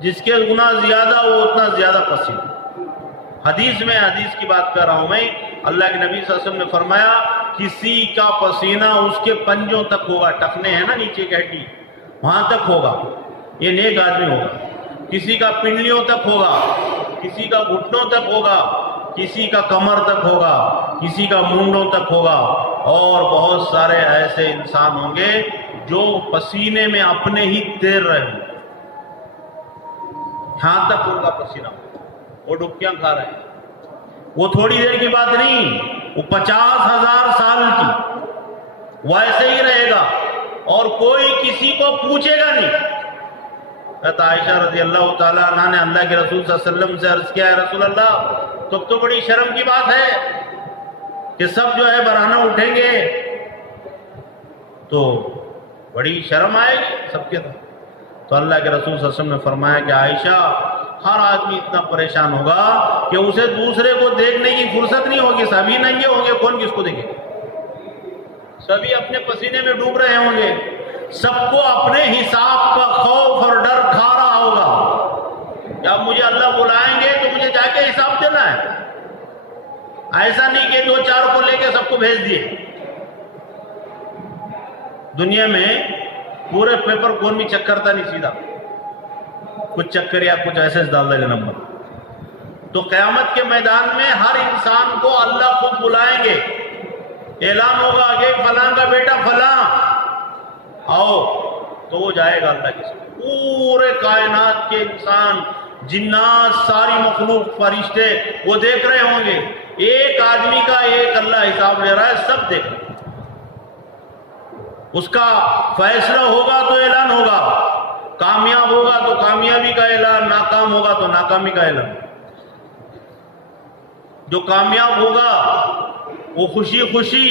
جس کے گناہ زیادہ وہ اتنا زیادہ پسینے۔ حدیث میں، حدیث کی بات کر رہا ہوں میں، اللہ کے نبی صلی اللہ علیہ وسلم نے فرمایا کسی کا پسینہ اس کے پنجوں تک ہوگا، ٹخنے ہیں نا نیچے کی ہڈی، وہاں تک ہوگا، یہ نیک آدمی ہوگا۔ کسی کا پنڈلیوں تک ہوگا، کسی کا گھٹنوں تک ہوگا، کسی کا کمر تک ہوگا، کسی کا مونڈوں تک ہوگا، اور بہت سارے ایسے انسان ہوں گے جو پسینے میں اپنے ہی تیر رہے ہوں گے، یہاں تک ان کا پسینہ ہوگا، وہ ڈبکیاں کھا رہے ہیں۔ وہ تھوڑی دیر کی بات نہیں، وہ 50,000 سال کی ویسے ہی رہے گا، اور کوئی کسی کو پوچھے گا نہیں۔ حضرت عائشہ رضی اللہ تعالیٰ عنہ نے اللہ کے رسول صلی اللہ علیہ وسلم سے عرض کیا، ہے رسول اللہ تو بڑی شرم کی بات ہے کہ سب جو ہے برہنہ اٹھیں گے تو بڑی شرم آئے گی سب کے تو اللہ کے رسول صلی اللہ علیہ وسلم نے فرمایا کہ عائشہ، ہر آدمی اتنا پریشان ہوگا کہ اسے دوسرے کو دیکھنے کی فرصت نہیں ہوگی، سبھی ننگے ہوں گے، کون کس کو دیکھے؟ سبھی اپنے پسینے میں ڈوب رہے ہوں گے، سب کو اپنے حساب کا خوف اور ڈر کھا رہا ہوگا کہ اب مجھے اللہ بلائیں گے تو مجھے جا کے حساب دینا ہے۔ ایسا نہیں کہ 2-4 کو لے کے سب کو بھیج دیے۔ دنیا میں پورے پیپر کون بھی چیک کرتا نہیں، سیدھا کچھ چکر یا کچھ ایسے ڈال دے گا نمبر۔ تو قیامت کے میدان میں ہر انسان کو اللہ خود بلائیں گے، اعلان ہوگا کہ فلاں کا بیٹا فلاں آؤ، تو وہ جائے گا اللہ کے ساتھ۔ پورے کائنات کے انسان، جنات، ساری مخلوق، فرشتے وہ دیکھ رہے ہوں گے، ایک آدمی کا ایک اللہ حساب لے رہا ہے، سب دیکھ رہے ہیں۔ اس کا فیصلہ ہوگا تو اعلان ہوگا، کامیاب ہوگا تو کامیابی کا اعلان، ناکام ہوگا تو ناکامی کا اعلان۔ جو کامیاب ہوگا وہ خوشی خوشی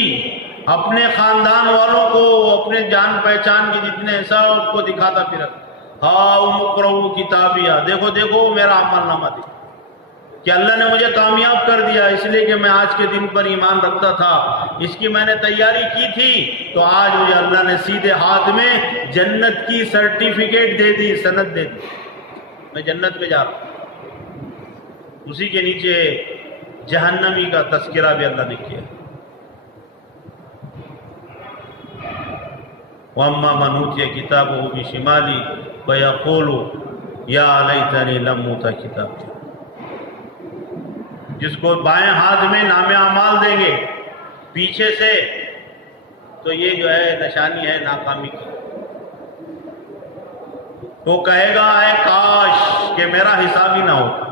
اپنے خاندان والوں کو، اپنے جان پہچان کے جتنے سب کو دکھاتا پھرا، ہاں اقرؤ کتابیہ، دیکھو دیکھو میرا عمل نامہ دیکھو کہ اللہ نے مجھے کامیاب کر دیا، اس لیے کہ میں آج کے دن پر ایمان رکھتا تھا، اس کی میں نے تیاری کی تھی، تو آج مجھے اللہ نے سیدھے ہاتھ میں جنت کی سرٹیفکیٹ دے دی، سند دے دی، میں جنت میں جا رہا ہوں۔ اسی کے نیچے جہنمی کا تذکرہ بھی اللہ نے کیا۔ وَأَمَّا مَنْ أُوتِيَ كِتَابَهُ بِشِمَالِهِ فَيَقُولُ يَا لَيْتَنِي لَمْ أُوتَ كِتَابِيَهْ، جس کو بائیں ہاتھ میں نام اعمال دیں گے پیچھے سے، تو یہ جو ہے نشانی ہے ناکامی کی۔ تو کہے گا اے کاش کہ میرا حساب ہی نہ ہوتا،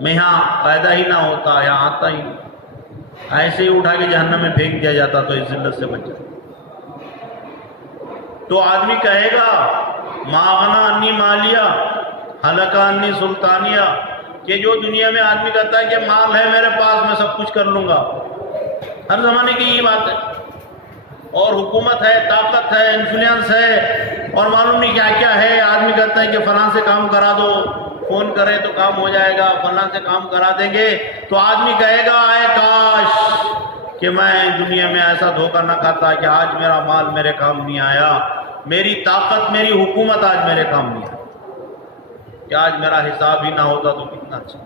میں یہاں پیدا ہی نہ ہوتا، یہاں آتا ہی نہیں، ایسے ہی اٹھا کے جہنم میں پھینک دیا جاتا تو اس ذلت سے بچ جاتا۔ تو آدمی کہے گا ما اغنی عنی مالیہ ہلک عنی سلطانیہ، کہ جو دنیا میں آدمی کہتا ہے کہ مال ہے میرے پاس، میں سب کچھ کر لوں گا، ہر زمانے کی یہ بات ہے، اور حکومت ہے، طاقت ہے، انفلوئنس ہے، اور معلوم نہیں کیا کیا ہے۔ آدمی کہتا ہے کہ فلاں سے کام کرا دو، فون کرے تو کام ہو جائے گا، فلاں سے کام کرا دیں گے، تو آدمی کہے گا اے کاش کہ میں دنیا میں ایسا دھوکہ نہ کھاتا کہ آج میرا مال میرے کام نہیں آیا، میری طاقت، میری حکومت آج میرے کام نہیں آئی، کہ آج میرا حساب ہی نہ ہوتا تو کتنا اچھا۔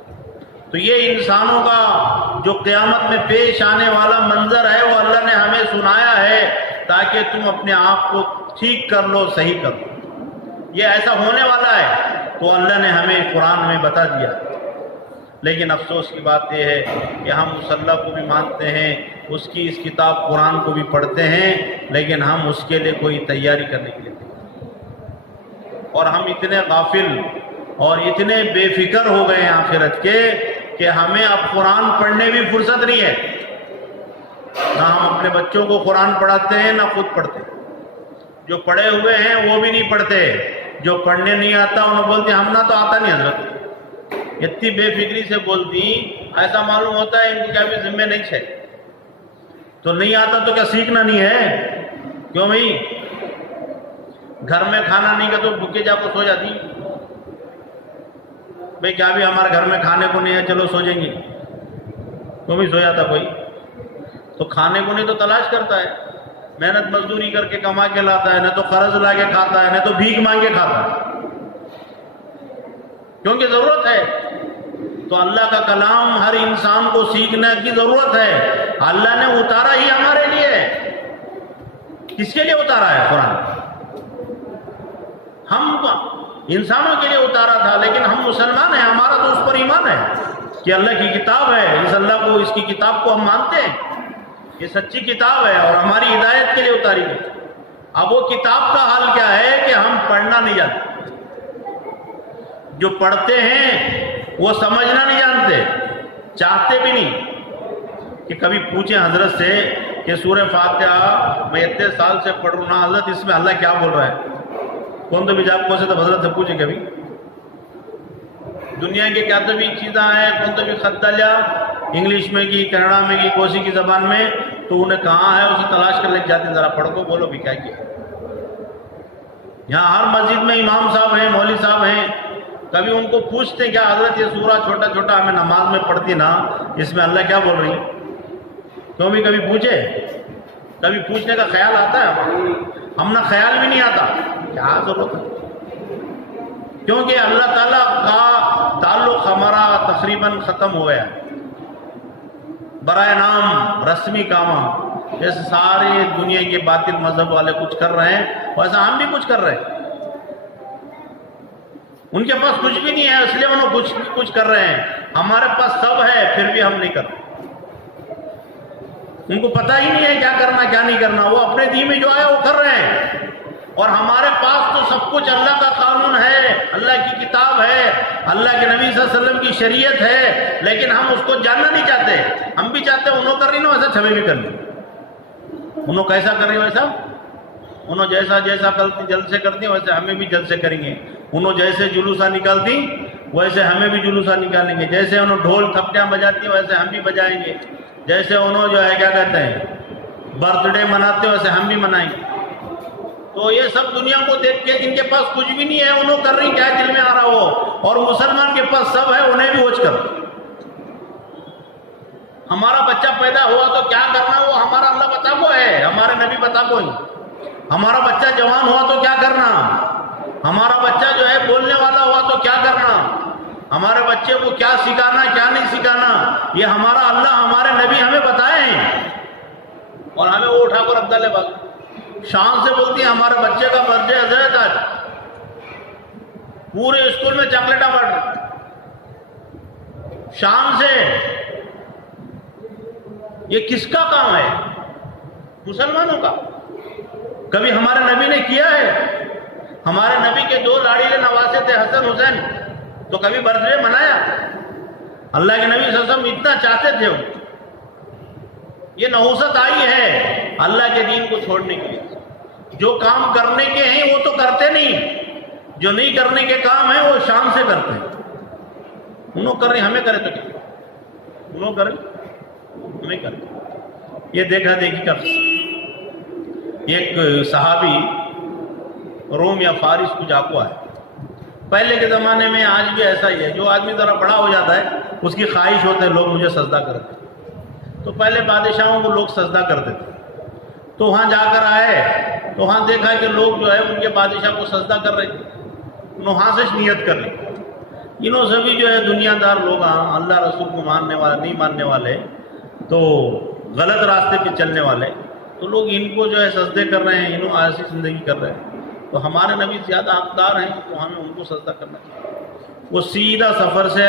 تو یہ انسانوں کا جو قیامت میں پیش آنے والا منظر ہے، وہ اللہ نے ہمیں سنایا ہے تاکہ تم اپنے آپ کو ٹھیک کر لو، صحیح کر لو، یہ ایسا ہونے والا ہے، تو اللہ نے ہمیں قرآن میں بتا دیا۔ لیکن افسوس کی بات یہ ہے کہ ہم اس اللہ کو بھی مانتے ہیں، اس کی اس کتاب قرآن کو بھی پڑھتے ہیں، لیکن ہم اس کے لیے کوئی تیاری کرنے کے لیے نہیں، اور ہم اتنے غافل اور اتنے بے فکر ہو گئے ہیں آخرت کے کہ ہمیں اب قرآن پڑھنے بھی فرصت نہیں ہے، نہ ہم اپنے بچوں کو قرآن پڑھاتے ہیں نہ خود پڑھتے ہیں، جو پڑھے ہوئے ہیں وہ بھی نہیں پڑھتے، جو پڑھنے نہیں آتا انہوں بولتے ہم نہ تو آتا نہیں حضرت، اتنی بے فکری سے بولتی، ایسا معلوم ہوتا ہے ان کو کیا بھی ذمہ نہیں ہے، تو نہیں آتا تو کیا سیکھنا نہیں ہے؟ کیوں بھائی؟ گھر میں کھانا نہیں کہ تو بھوکے جا کو سو جاتی، بھائی کیا بھی ہمارے گھر میں کھانے کو نہیں ہے، چلو سو جائیں گے، کیوں بھی سو جاتا کوئی؟ تو کھانے کو نہیں تو تلاش کرتا ہے، محنت مزدوری کر کے کما کے لاتا ہے، نہ تو قرض لا کے کھاتا ہے، نہ تو بھیک مانگ کے کھاتا ہے، کیونکہ ضرورت ہے۔ تو اللہ کا کلام ہر انسان کو سیکھنے کی ضرورت ہے۔ اللہ نے اتارا ہی ہمارے لیے ہے۔ کس کے لیے اتارا ہے قرآن؟ ہم انسانوں کے لیے اتارا تھا، لیکن ہم مسلمان ہیں، ہمارا تو اس پر ایمان ہے کہ اللہ کی کتاب ہے، اس اللہ کو، اس کی کتاب کو ہم مانتے ہیں، یہ سچی کتاب ہے اور ہماری ہدایت کے لیے اتاری گئی۔ اب وہ کتاب کا حال کیا ہے کہ ہم پڑھنا نہیں جانتے، جو پڑھتے ہیں وہ سمجھنا نہیں جانتے، چاہتے بھی نہیں کہ کبھی پوچھیں حضرت سے کہ سورہ فاتحہ میں اتنے سال سے پڑھ رہا ہوں نا حضرت، اس میں اللہ کیا بول رہا ہے؟ کون تو بھی جاب کو سے تو حضرت سے پوچھیں کبھی، دنیا کے کیا تو بھی چیزیں ہیں، کون تو بھی خط ڈالیا انگلش میں کی، کنڑا میں کی، کوسی کی زبان میں، تو انہیں کہاں ہے اسے تلاش کر لے جاتے، ذرا پڑھ کو بولو بھی کیا کیا۔ یہاں ہر مسجد میں امام صاحب ہیں، مولوی صاحب ہیں، کبھی ان کو پوچھتے کیا حضرت یہ سورہ چھوٹا چھوٹا ہمیں نماز میں پڑھتی نا، اس میں اللہ کیا بول رہی؟ کیوں بھی کبھی پوچھے؟ کبھی پوچھنے کا خیال آتا ہے؟ ہم نہ خیال بھی نہیں آتا، کیا ضرورت ہے؟ کیونکہ اللہ تعالیٰ کا تعلق ہمارا تقریباً ختم ہو گیا، برائے نام رسمی کامہ، جیسے سارے دنیا کے باطل مذہب والے کچھ کر رہے ہیں ویسا ہم بھی کچھ کر رہے ہیں۔ ان کے پاس کچھ بھی نہیں ہے اس لیے وہ کچھ کر رہے ہیں، ہمارے پاس سب ہے پھر بھی ہم نہیں کر رہے۔ ان کو پتہ ہی نہیں ہے کیا کرنا کیا نہیں کرنا، وہ اپنے دین میں جو آیا وہ کر رہے ہیں، اور ہمارے پاس تو سب کچھ اللہ کا قانون ہے، اللہ کی کتاب ہے، اللہ کے نبی صلی اللہ علیہ وسلم کی شریعت ہے، لیکن ہم اس کو جاننا نہیں چاہتے۔ ہم بھی چاہتے ہیں انہوں کر رہی نا ویسا ہمیں بھی کرنی، انہوں کیسا کر رہی ویسا، انہوں جیسا جلسے کرتی ویسے ہمیں بھی جلسے کریں گے، انہوں جیسے جلوسہ نکالتی ویسے ہمیں بھی جلوسہ نکالیں گے، جیسے انہوں ڈھول تھپڑیاں بجاتی ویسے ہم بھی بجائیں گے، جیسے انہوں جو ہے کیا کہتے ہیں برتھ ڈے مناتے ویسے ہم بھی منائیں گے۔ تو یہ سب دنیا کو دیکھ کے جن کے پاس کچھ بھی نہیں ہے انہوں کر رہی کیا دل میں آ رہا ہو، اور مسلمان کے پاس سب ہے انہیں بھی ووچ کر۔ ہمارا بچہ پیدا ہوا تو کیا کرنا وہ ہمارا اللہ بتا کو ہے، ہمارے نبی بتا کو ہی۔ ہمارا بچہ جوان ہوا تو کیا کرنا، ہمارا بچہ جو ہے بولنے والا ہوا تو کیا کرنا، ہمارے بچے کو کیا سکھانا کیا نہیں سکھانا، یہ ہمارا اللہ ہمارے نبی ہمیں بتائے ہیں، اور ہمیں وہ اٹھا کر رکھ ڈالے بس شان سے بولتی ہیں ہمارے بچے کا برتھ ڈے حضرت آج، پورے اسکول میں چاکلیٹا بانٹ رہے شان سے۔ یہ کس کا کام ہے؟ مسلمانوں کا۔ کبھی ہمارے نبی نے کیا ہے؟ ہمارے نبی کے دو لاڑیلے نواسے تھے حسن حسین، تو کبھی برتھ ڈے منایا؟ اللہ کے نبی صلی اللہ علیہ وسلم اتنا چاہتے تھے، یہ نحوست آئی ہے اللہ کے دین کو چھوڑنے کے لیے۔ جو کام کرنے کے ہیں وہ تو کرتے نہیں، جو نہیں کرنے کے کام ہیں وہ شان سے کرتے ہیں۔ انہوں کر رہے ہمیں کرے تو کیا، انہوں کرے ہمیں کرے۔ یہ دیکھا دیکھی کا ایک صحابی روم یا فارس کو جاکو ہے، پہلے کے زمانے میں، آج بھی ایسا ہی ہے، جو آدمی ذرا بڑا ہو جاتا ہے اس کی خواہش ہوتے ہیں لوگ مجھے سجدہ کرتے، تو پہلے بادشاہوں کو لوگ سجدہ کرتے تھے، تو وہاں جا کر آئے تو وہاں دیکھا کہ لوگ جو ہے ان کے بادشاہ کو سجدہ کر رہے تھے، انہوں وہاں سے نیت کر لی، انہوں سے بھی جو ہے دنیا دار لوگ اللہ رسول کو ماننے والے نہیں ماننے والے، تو غلط راستے پہ چلنے والے، تو لوگ ان کو جو ہے سجدے کر رہے ہیں، انہوں ایسی زندگی کر رہے ہیں، تو ہمارے نبی زیادہ حقدار ہیں تو ہمیں ان کو سجدہ کرنا چاہیے۔ وہ سیدھا سفر سے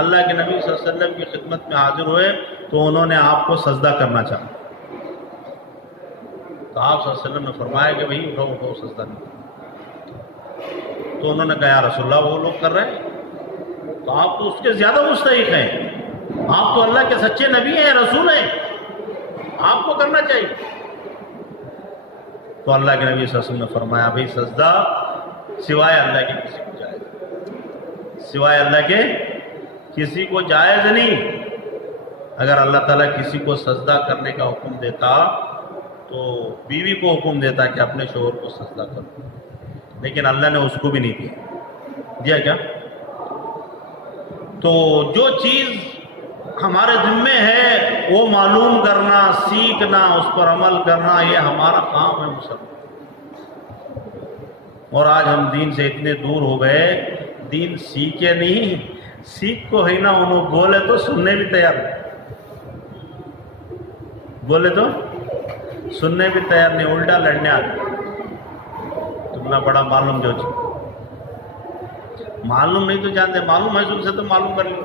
اللہ کے نبی صلی اللہ علیہ وسلم کی خدمت میں حاضر ہوئے تو انہوں نے آپ کو سجدہ کرنا چاہا، تو آپ صلی اللہ علیہ وسلم نے فرمایا کہ بھئی اٹھو اٹھو سجدہ نہیں، تو انہوں نے کہا یا رسول اللہ وہ لوگ کر رہے ہیں تو آپ تو اس کے زیادہ مستحق ہیں، آپ تو اللہ کے سچے نبی ہیں رسول ہیں، آپ کو کرنا چاہیے۔ تو اللہ کے نبی صلی اللہ علیہ وسلم نے فرمایا بھئی سجدہ سوائے اللہ کے کسی کو جائز نہیں، سوائے اللہ کے کسی کو جائز نہیں۔ اگر اللہ تعالیٰ کسی کو سجدہ کرنے کا حکم دیتا تو بیوی کو حکم دیتا کہ اپنے شوہر کو سجدہ کرو، لیکن اللہ نے اس کو بھی نہیں دیا کیا؟ تو جو چیز ہمارے ذمے ہے وہ معلوم کرنا، سیکھنا، اس پر عمل کرنا، یہ ہمارا کام ہے مسلمان۔ اور آج ہم دین سے اتنے دور ہو گئے، دین سیکھے نہیں، سیکھ کو ہے نا انہوں بولے تو سننے بھی تیار نہیں، بولے تو سننے بھی تیار نہیں، الٹا لڑنے آتے۔ تمنا بڑا معلوم جو معلوم نہیں تو جانتے، معلوم ہے تم سے تو معلوم کر لو۔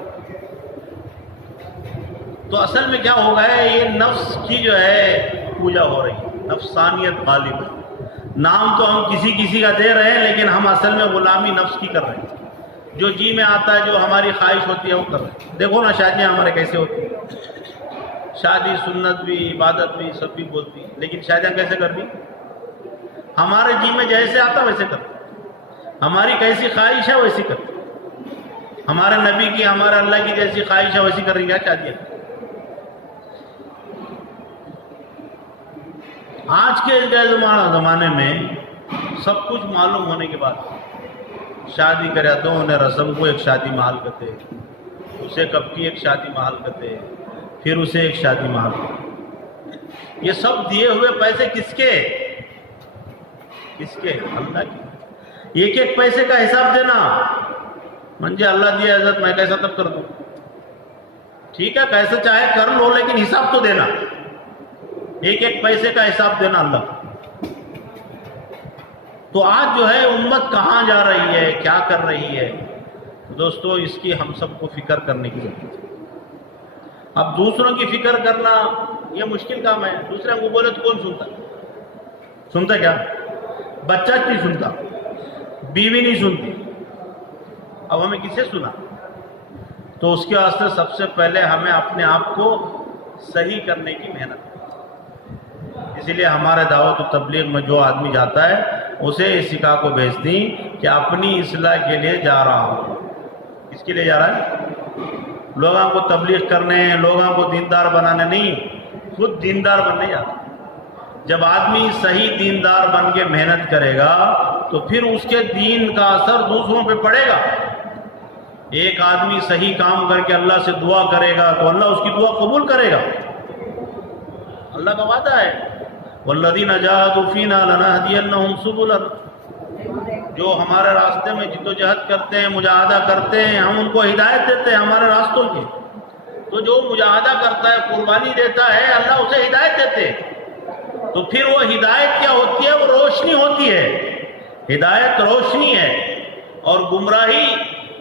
تو اصل میں کیا ہو گیا ہے، یہ نفس کی جو ہے پوجا ہو رہی ہے، نفسانیت غالب ہے۔ نام تو ہم کسی کسی کا دے رہے ہیں، لیکن ہم اصل میں غلامی نفس کی کر رہے ہیں۔ جو جی میں آتا ہے، جو ہماری خواہش ہوتی ہے وہ کر رہے ہیں۔ دیکھو نا شادیاں ہمارے کیسے ہوتی ہیں، شادی سنت بھی، عبادت بھی، سب بھی بولتی ہیں، لیکن شادیاں کیسے کرتی؟ ہمارے جی میں جیسے آتا ویسے کرتے، ہماری کیسی خواہش ہے ویسی کرتے، ہمارے نبی کی، ہمارے اللہ کی جیسی خواہش ہے ویسی کر رہی ہے شادیاں۔ آج کے زمانے میں سب کچھ معلوم ہونے کے بعد شادی کرے تو انہیں رسم کو ایک شادی محل کرتے، اسے کب کی ایک شادی محل کرتے، پھر اسے ایک شادی محل کرتے۔ یہ سب دیے ہوئے پیسے کس کے؟ کس کے؟ اللہ کے۔ ایک ایک پیسے کا حساب دینا، منجھے اللہ دیا عزت میں کیسا تب کر دوں، ٹھیک ہے کیسے چاہے کر لو، لیکن حساب تو دینا، ایک ایک پیسے کا حساب دینا اللہ۔ تو آج جو ہے امت کہاں جا رہی ہے، کیا کر رہی ہے؟ دوستو اس کی ہم سب کو فکر کرنے کی ضرورت ہے۔ اب دوسروں کی فکر کرنا یہ مشکل کام ہے، دوسرے کو بولے تو کون سنتا؟ سنتا کیا؟ بچہ نہیں سنتا، بیوی نہیں سنتی، اب ہمیں کسے سنا؟ تو اس کے واسطے سب سے پہلے ہمیں اپنے آپ کو صحیح کرنے کی محنت، اسی لیے ہمارے دعوت و تبلیغ میں جو آدمی جاتا ہے اسے اس سکھا کو بھیج دیں کہ اپنی اصلاح کے لیے جا رہا ہوں۔ کس کے لیے جا رہا ہے؟ لوگوں کو تبلیغ کرنے، لوگوں کو دیندار بنانے نہیں، خود دیندار بننے جاتا۔ جب آدمی صحیح دیندار بن کے محنت کرے گا تو پھر اس کے دین کا اثر دوسروں پہ پڑے گا۔ ایک آدمی صحیح کام کر کے اللہ سے دعا کرے گا تو اللہ اس کی دعا قبول کرے گا، اللہ کا وعدہ ہے والذین جاہدوا فینا لنہدینہم سبلنا۔ جو ہمارے راستے میں جدوجہد کرتے ہیں، مجاہدہ کرتے ہیں، ہم ان کو ہدایت دیتے ہیں ہمارے راستوں کی۔ تو جو مجاہدہ کرتا ہے، قربانی دیتا ہے، اللہ اسے ہدایت دیتے ہیں۔ تو پھر وہ ہدایت کیا ہوتی ہے؟ وہ روشنی ہوتی ہے۔ ہدایت روشنی ہے اور گمراہی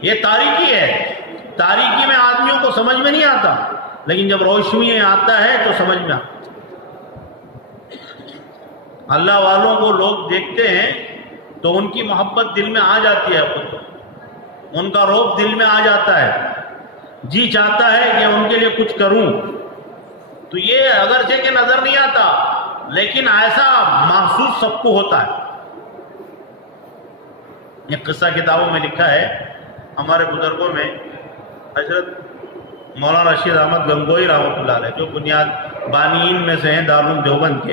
یہ تاریکی ہے۔ تاریکی میں آدمیوں کو سمجھ میں نہیں آتا، لیکن جب روشنی میں آتا ہے تو سمجھ میں آتا۔ اللہ والوں کو لوگ دیکھتے ہیں تو ان کی محبت دل میں آ جاتی ہے، خود ان کا روب دل میں آ جاتا ہے، جی چاہتا ہے کہ ان کے لیے کچھ کروں۔ تو یہ اگرچہ کہ نظر نہیں آتا، لیکن ایسا محسوس سب کو ہوتا ہے۔ یہ قصہ کتابوں میں لکھا ہے، ہمارے بزرگوں میں حضرت مولانا رشید احمد گنگوئی رحمۃ اللہ علیہ، جو بنیاد بانیین میں سے ہیں دارالعلوم دیوبند کے،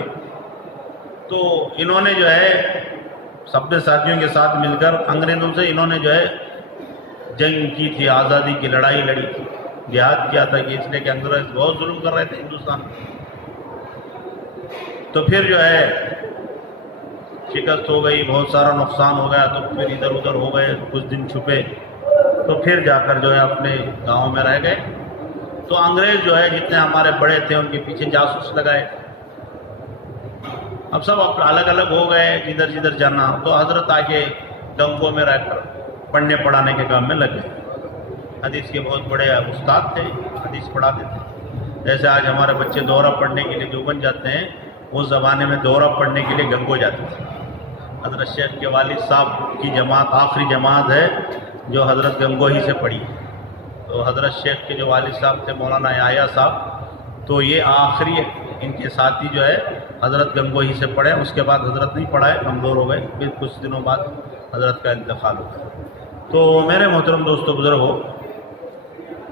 تو انہوں نے جو ہے اپنے ساتھیوں کے ساتھ مل کر انگریزوں سے انہوں نے جو ہے جنگ کی تھی، آزادی کی لڑائی لڑی تھی، جہاد کیا تھا، کہ اس لیے کہ انگریز بہت ظلم کر رہے تھے ہندوستان میں۔ تو پھر جو ہے شکست ہو گئی، بہت سارا نقصان ہو گیا، تو پھر ادھر ادھر ہو گئے، کچھ دن چھپے، تو پھر جا کر جو ہے اپنے گاؤں میں رہ گئے۔ تو انگریز جو ہے جتنے ہمارے بڑے تھے ان کے پیچھے جاسوس لگائے، اب سب الگ الگ ہو گئے، جدھر جدھر جانا۔ تو حضرت آگے گنگوں میں رہ کر پڑھنے پڑھانے کے کام میں لگ گئے۔ حدیث کے بہت بڑے استاد تھے، حدیث پڑھاتے تھے۔ جیسے آج ہمارے بچے دورہ پڑھنے کے لیے دیوبند جاتے ہیں، اس زمانے میں دورہ پڑھنے کے لیے گنگو جاتے تھے۔ حضرت شیخ کے والد صاحب کی جماعت آخری جماعت ہے جو حضرت گنگو ہی سے پڑھی۔ تو حضرت شیخ کے جو والد صاحب تھے مولانا یحییٰ صاحب، تو یہ آخری ان کے ساتھی جو ہے حضرت گنگو ہی سے پڑھے، اس کے بعد حضرت نہیں پڑھائے، کمزور ہو گئے، پھر کچھ دنوں بعد حضرت کا انتقال ہو گیا۔ تو میرے محترم دوستو بزرگو،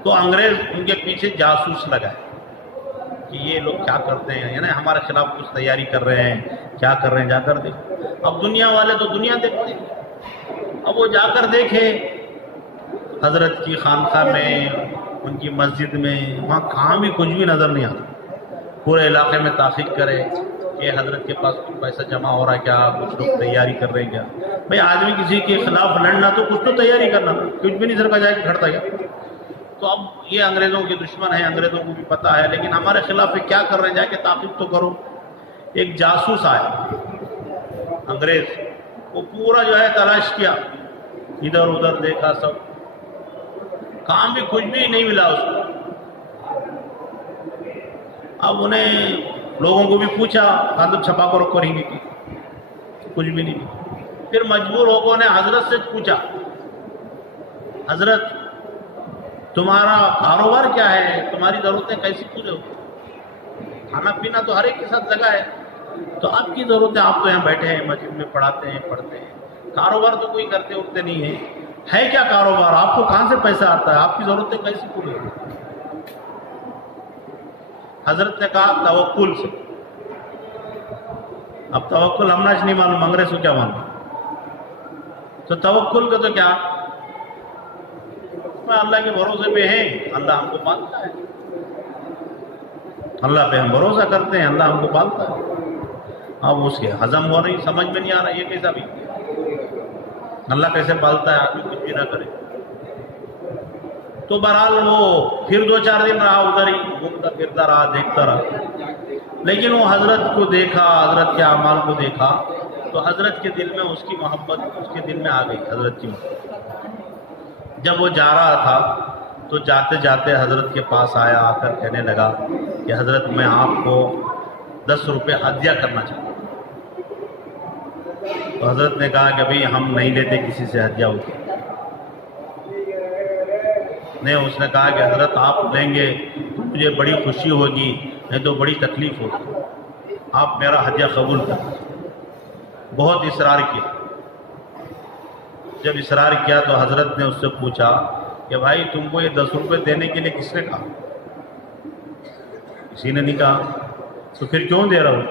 تو انگریز ان کے پیچھے جاسوس لگائے کہ یہ لوگ کیا کرتے ہیں، یعنی ہمارے خلاف کچھ تیاری کر رہے ہیں، کیا کر رہے ہیں، جا کر دیکھو۔ اب دنیا والے تو دنیا دیکھتے ہیں، اب وہ جا کر دیکھے حضرت کی خانقاہ میں، ان کی مسجد میں، وہاں کہاں بھی کچھ بھی نظر نہیں آتا۔ پورے علاقے میں تحقیق کرے کہ حضرت کے پاس کچھ پیسہ جمع ہو رہا ہے کیا، کچھ لوگ تیاری کر رہے ہیں کیا۔ بھائی آدمی کسی کے خلاف لڑنا تو کچھ تو تیاری کرنا، کچھ بھی نہیں سر کا جا کے کھڑتا گیا۔ تو اب یہ انگریزوں کے دشمن ہیں، انگریزوں کو بھی پتہ ہے، لیکن ہمارے خلاف یہ کیا کر رہے ہیں، جا کے تحقیق تو کرو۔ ایک جاسوس آیا انگریز، وہ پورا جو ہے تلاش کیا، ادھر ادھر دیکھا، سب کام بھی کچھ بھی نہیں ملا اس کو۔ اب انہیں لوگوں کو بھی پوچھا، کہا تو چھپا کر رکھو رہیں گے کی، کچھ بھی نہیں ملا۔ پھر مجبور ہو کر انہیں حضرت سے پوچھا، حضرت تمہارا کاروبار کیا ہے، تمہاری ضرورتیں کیسی پورے ہو؟ کھانا پینا تو ہر ایک کے ساتھ لگا ہے، تو آپ کی ضرورتیں، آپ تو یہاں بیٹھے ہیں مسجد میں پڑھاتے ہیں پڑھتے ہیں، کاروبار تو کوئی کرتے اٹھتے نہیں ہے کیا کاروبار، آپ کو کہاں سے پیسہ آتا ہے، آپ کی ضرورتیں کیسی پوری ہو؟ حضرت نے کہا توکل سے۔ اب توکل ہم نہیں معلوم، انگریز کو کیا معلوم، تو توکل کا تو کیا، اللہ کے بھروسے پہ ہیں، اللہ ہم کو پالتا ہے، اللہ پہ ہم بھروسہ کرتے ہیں، اللہ ہم کو پالتا ہے۔ اب اس کے ہضم ہو رہی، سمجھ میں نہیں آ رہا یہ کیسا بھی، اللہ کیسے پالتا ہے، آدمی کچھ بھی نہ کرے۔ تو بہرحال وہ پھر 2-4 دن رہا ادھر ہی، گھومتا پھرتا رہا، دیکھتا رہا، لیکن وہ حضرت کو دیکھا، حضرت کے اعمال کو دیکھا، تو حضرت کے دل میں اس کی محبت، اس کے دل میں آ گئی حضرت کی محبت۔ جب وہ جا رہا تھا تو جاتے جاتے حضرت کے پاس آیا، آ کر کہنے لگا کہ حضرت میں آپ کو 10 روپے ہدیہ کرنا چاہتا ہوں۔ تو حضرت نے کہا کہ بھئی ہم نہیں لیتے کسی سے ہدیہ ہوتی نہیں۔ اس نے کہا کہ حضرت آپ لیں گے تو مجھے بڑی خوشی ہوگی، نہیں تو بڑی تکلیف ہوگی، آپ میرا ہدیہ قبول کریں۔ بہت اصرار کیا۔ جب اصرار کیا تو حضرت نے اس سے پوچھا کہ بھائی تم کو یہ 10 روپے دینے کے لیے کس نے کہا؟ کسی نے نہیں کہا، تو پھر کیوں دے رہا ہوں؟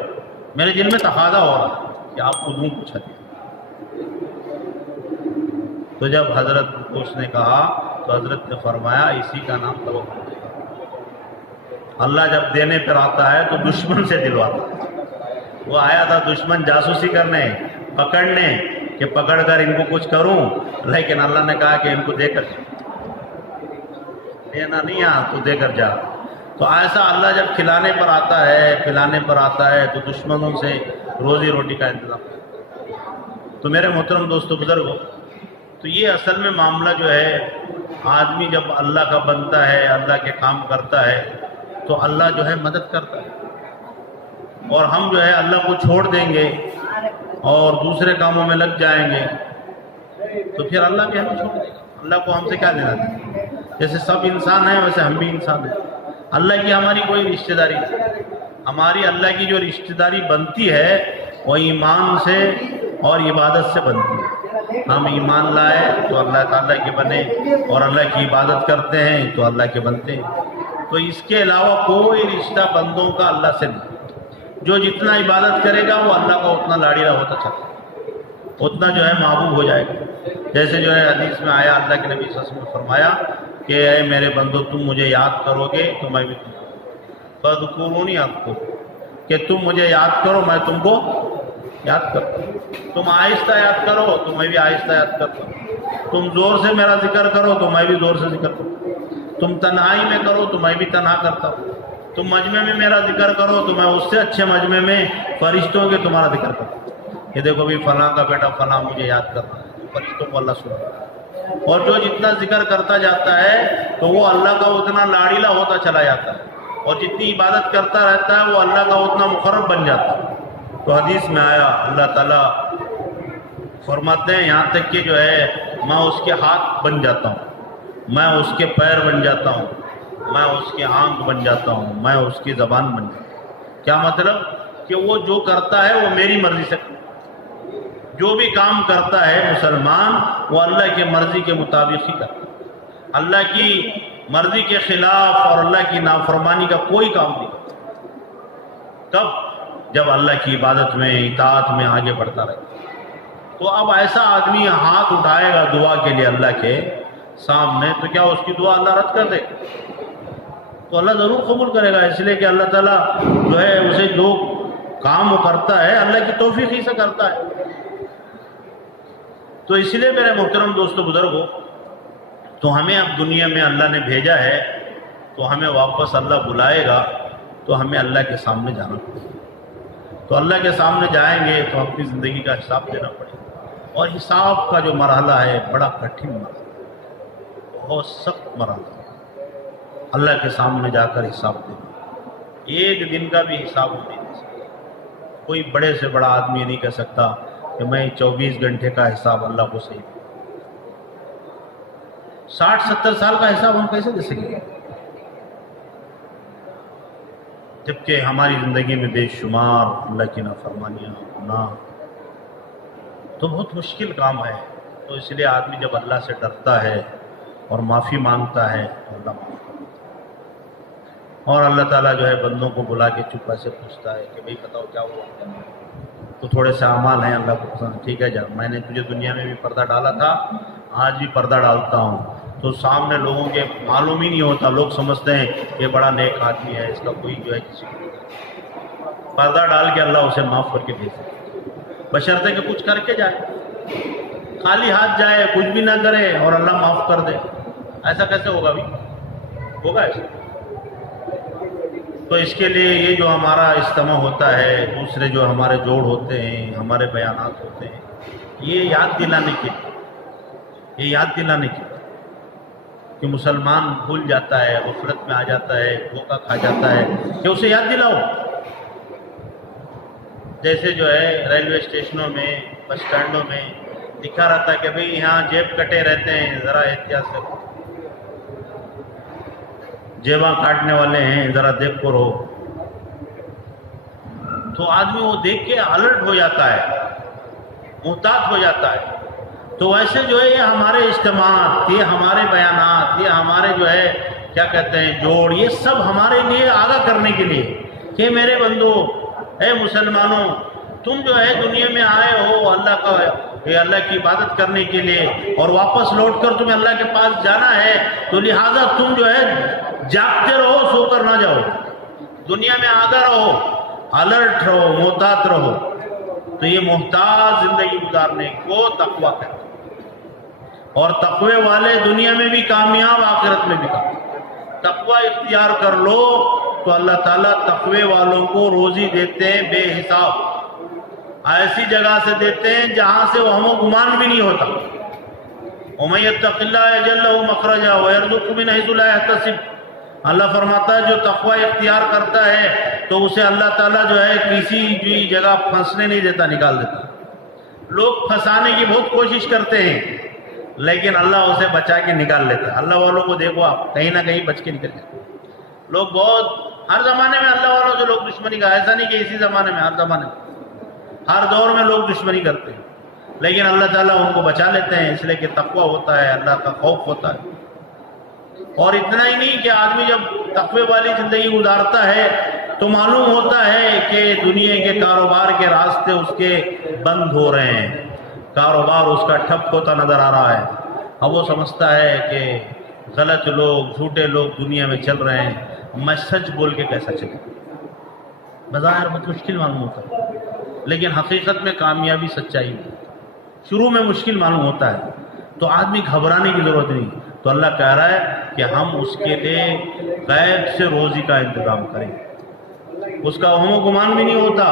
میرے دل میں تقاضا ہو رہا کہ آپ کو دوں کچھ ہدیہ۔ تو جب حضرت کو اس نے کہا تو حضرت نے فرمایا اسی کا نام توکل ہے۔ اللہ جب دینے پر آتا ہے تو دشمن سے دلواتا ہے۔ وہ آیا تھا دشمن جاسوسی کرنے، پکڑنے، کہ پکڑ کر ان کو کچھ کروں، لیکن اللہ نے کہا کہ ان کو دے کر جا، دینا نہیں تو دے کر جا۔ تو ایسا اللہ جب کھلانے پر آتا ہے، پلانے پر آتا ہے، تو دشمنوں سے روزی روٹی کا انتظام کرتا ہے۔ تو میرے محترم دوستو بزرگوں، تو یہ اصل میں معاملہ جو ہے، آدمی جب اللہ کا بنتا ہے، اللہ کے کام کرتا ہے، تو اللہ جو ہے مدد کرتا ہے، اور ہم جو ہے اللہ کو چھوڑ دیں گے اور دوسرے کاموں میں لگ جائیں گے تو پھر اللہ بھی ہمیں چھوڑ دے گا۔ اللہ کو ہم سے کیا لینا ہے؟ جیسے سب انسان ہیں ویسے ہم بھی انسان ہیں، اللہ کی ہماری کوئی رشتہ داری نہیں۔ ہماری اللہ کی جو رشتہ داری بنتی ہے وہ ایمان سے اور عبادت سے بنتی ہے۔ ہم ایمان لائے تو اللہ تعالیٰ کے بنے، اور اللہ کی عبادت کرتے ہیں تو اللہ کے بنتے ہیں۔ تو اس کے علاوہ کوئی رشتہ بندوں کا اللہ سے نہیں۔ جو جتنا عبادت کرے گا وہ اللہ کا اتنا لاڑیلا ہوتا چلتا ہے، اتنا جو ہے محبوب ہو جائے گا۔ جیسے جو ہے حدیث میں آیا، اللہ کے نبی صلی اللہ علیہ وسلم نے فرمایا کہ اے میرے بندو تم مجھے یاد کرو گے تو میں بھی تم کو فاذکرونی اذکرکم، کہ تم مجھے یاد کرو میں تم کو یاد کرتا ہوں۔ تم آہستہ یاد کرو تو میں بھی آہستہ یاد کرتا ہوں۔ تم زور سے میرا ذکر کرو تو میں بھی زور سے ذکر کرتا ہوں۔ تم تنہائی میں کرو تو میں بھی تنہا کرتا ہوں۔ تم مجمع میں میرا ذکر کرو تو میں اس سے اچھے مجمع میں فرشتوں کے تمہارا ذکر کرتا ہوں۔ کہ دیکھو بھی فلاں کا بیٹا فلاں مجھے یاد کرتا ہے، فرشتوں کو اللہ سنتا ہے، اور جو جتنا ذکر کرتا جاتا ہے تو وہ اللہ کا اتنا لاڑیلا ہوتا چلا جاتا ہے، اور جتنی عبادت کرتا رہتا ہے وہ اللہ کا اتنا مقرب بن جاتا ہے۔ تو حدیث میں آیا اللہ تعالیٰ فرماتے ہیں یہاں تک کہ جو ہے میں اس کے ہاتھ بن جاتا ہوں، میں اس کے پیر بن جاتا ہوں، میں اس کی آنکھ بن جاتا ہوں، میں اس کی زبان بن جاتا ہوں۔ کیا مطلب؟ کہ وہ جو کرتا ہے وہ میری مرضی سے کرتا ہے۔ جو بھی کام کرتا ہے مسلمان وہ اللہ کی مرضی کے مطابق ہی کرتا ہے، اللہ کی مرضی کے خلاف اور اللہ کی نافرمانی کا کوئی کام نہیں کرتا۔ کب؟ جب اللہ کی عبادت میں، اطاعت میں آگے بڑھتا رہے۔ تو اب ایسا آدمی ہاتھ اٹھائے گا دعا کے لیے اللہ کے، سامنے تو کیا اس کی دعا اللہ رد کر دے؟ تو اللہ ضرور قبول کرے گا، اس لیے کہ اللہ تعالیٰ جو ہے اسے جو کام وہ کرتا ہے اللہ کی توفیق ہی سے کرتا ہے۔ تو اس لیے میرے محترم دوستو بزرگوں، تو ہمیں اب دنیا میں اللہ نے بھیجا ہے تو ہمیں واپس اللہ بلائے گا تو ہمیں اللہ کے سامنے جانا پڑے گا۔ تو اللہ کے سامنے جائیں گے تو اپنی زندگی کا حساب دینا پڑے گا، اور حساب کا جو مرحلہ ہے بڑا کٹھن مرحلہ، بہت سخت مرحلہ، اللہ کے سامنے جا کر حساب دینا۔ ایک دن کا بھی حساب نہیں دے سکتا، کوئی بڑے سے بڑا آدمی نہیں کہہ سکتا کہ میں 24 گھنٹے کا حساب اللہ کو صحیح دوں۔ 60-70 سال کا حساب ہم کیسے دے سکیں گے؟ جبکہ ہماری زندگی میں بے شمار اللہ کی نافرمانیاں، گناہ، تو بہت مشکل کام ہے۔ تو اس لیے آدمی جب اللہ سے ڈرتا ہے اور معافی مانگتا ہے تو اللہ معاف کرتا ہے، اور اللہ تعالیٰ جو ہے بندوں کو بلا کے چپا سے پوچھتا ہے کہ بھئی بتاؤ کیا ہوا؟ تو تھوڑے سے اعمال ہیں اللہ کو پسند، ٹھیک ہے جا، میں نے تجھے دنیا میں بھی پردہ ڈالا تھا، آج بھی پردہ ڈالتا ہوں۔ تو سامنے لوگوں کے معلوم ہی نہیں ہوتا، لوگ سمجھتے ہیں یہ بڑا نیک آدمی ہے، اس کا کوئی جو ہے کسی کو پردہ ڈال کے اللہ اسے معاف کر کے دے سکتا، بشرطے کہ کچھ کر کے جائے، خالی ہاتھ جائے کچھ بھی نہ کرے اور اللہ معاف کر دے، ایسا کیسے ہوگا بھی؟ ہوگا ایسا؟ تو اس کے لیے یہ جو ہمارا اجتماع ہوتا ہے، دوسرے جو ہمارے جوڑ ہوتے ہیں، ہمارے بیانات ہوتے ہیں، یہ یاد دلانے کے لیے، یہ یاد دلانے کے لیے کہ مسلمان بھول جاتا ہے، غفلت میں آ جاتا ہے، دھوکہ کھا جاتا ہے، کہ اسے یاد دلاؤ۔ جیسے جو ہے ریلوے اسٹیشنوں میں، بس اسٹینڈوں میں دکھا رہتا ہے کہ بھئی یہاں جیب کٹے رہتے ہیں، ذرا احتیاط سے، جیباں کاٹنے والے ہیں، ذرا دیکھ کر رہو۔ تو آدمی وہ دیکھ کے الرٹ ہو جاتا ہے، محتاط ہو جاتا ہے۔ تو ویسے جو ہے یہ ہمارے اجتماعات، یہ ہمارے بیانات، یہ ہمارے جو ہے کیا کہتے ہیں جوڑ، یہ سب ہمارے لیے آگاہ کرنے کے لیے کہ میرے بندو، اے مسلمانوں، تم جو ہے دنیا میں آئے ہو اللہ کی عبادت کرنے کے لیے، اور واپس لوٹ کر تمہیں اللہ کے پاس جانا ہے، تو لہٰذا تم جو ہے جاگتے رہو، سو کر نہ جاؤ، دنیا میں آگاہ رہو، الرٹ رہو، محتاط رہو۔ تو یہ محتاط زندگی گزارنے کو تقویٰ کہتے ہیں، اور تقوی والے دنیا میں بھی کامیاب، آخرت میں بھی کامیاب۔ تقوی اختیار کر لو تو اللہ تعالیٰ تقوی والوں کو روزی دیتے ہیں بے حساب، ایسی جگہ سے دیتے ہیں جہاں سے وہم و گمان بھی نہیں ہوتا۔ وَمَن يَتَّقِ اللَّهَ يَجْعَل لَّهُ مَخْرَجًا وَيَرْزُقْهُ مِنْ حَيْثُ لَا يَحْتَسِبُ۔ اللہ فرماتا ہے جو تقوی اختیار کرتا ہے تو اسے اللہ تعالیٰ جو ہے کسی بھی جگہ پھنسنے نہیں دیتا، نکال دیتا۔ لوگ پھنسانے کی بہت کوشش کرتے ہیں لیکن اللہ اسے بچا کے نکال لیتا ہے۔ اللہ والوں کو دیکھو آپ، کہیں نہ کہیں بچ کے نکل جاتے ہیں۔ لوگ بہت ہر زمانے میں اللہ والوں سے لوگ دشمنی کا، ایسا نہیں کہ اسی زمانے میں، ہر زمانے میں، ہر دور میں لوگ دشمنی کرتے ہیں، لیکن اللہ تعالیٰ ان کو بچا لیتے ہیں، اس لیے کہ تقویٰ ہوتا ہے، اللہ کا خوف ہوتا ہے۔ اور اتنا ہی نہیں کہ آدمی جب تقوی والی زندگی گزارتا ہے تو معلوم ہوتا ہے کہ دنیا کے کاروبار کے راستے اس کے بند ہو رہے ہیں، کاروبار اس کا ٹھپ ہوتا نظر آ رہا ہے۔ اب وہ سمجھتا ہے کہ غلط لوگ، جھوٹے لوگ دنیا میں چل رہے ہیں، میں سچ بول کے کیسا چلوں؟ بظاہر بہت مشکل معلوم ہوتا ہے، لیکن حقیقت میں کامیابی سچائی میں شروع میں مشکل معلوم ہوتا ہے، تو آدمی گھبرانے کی ضرورت نہیں۔ تو اللہ کہہ رہا ہے کہ ہم اس کے لیے غیب سے روزی کا انتظام کریں، اس کا وہم و گمان بھی نہیں ہوتا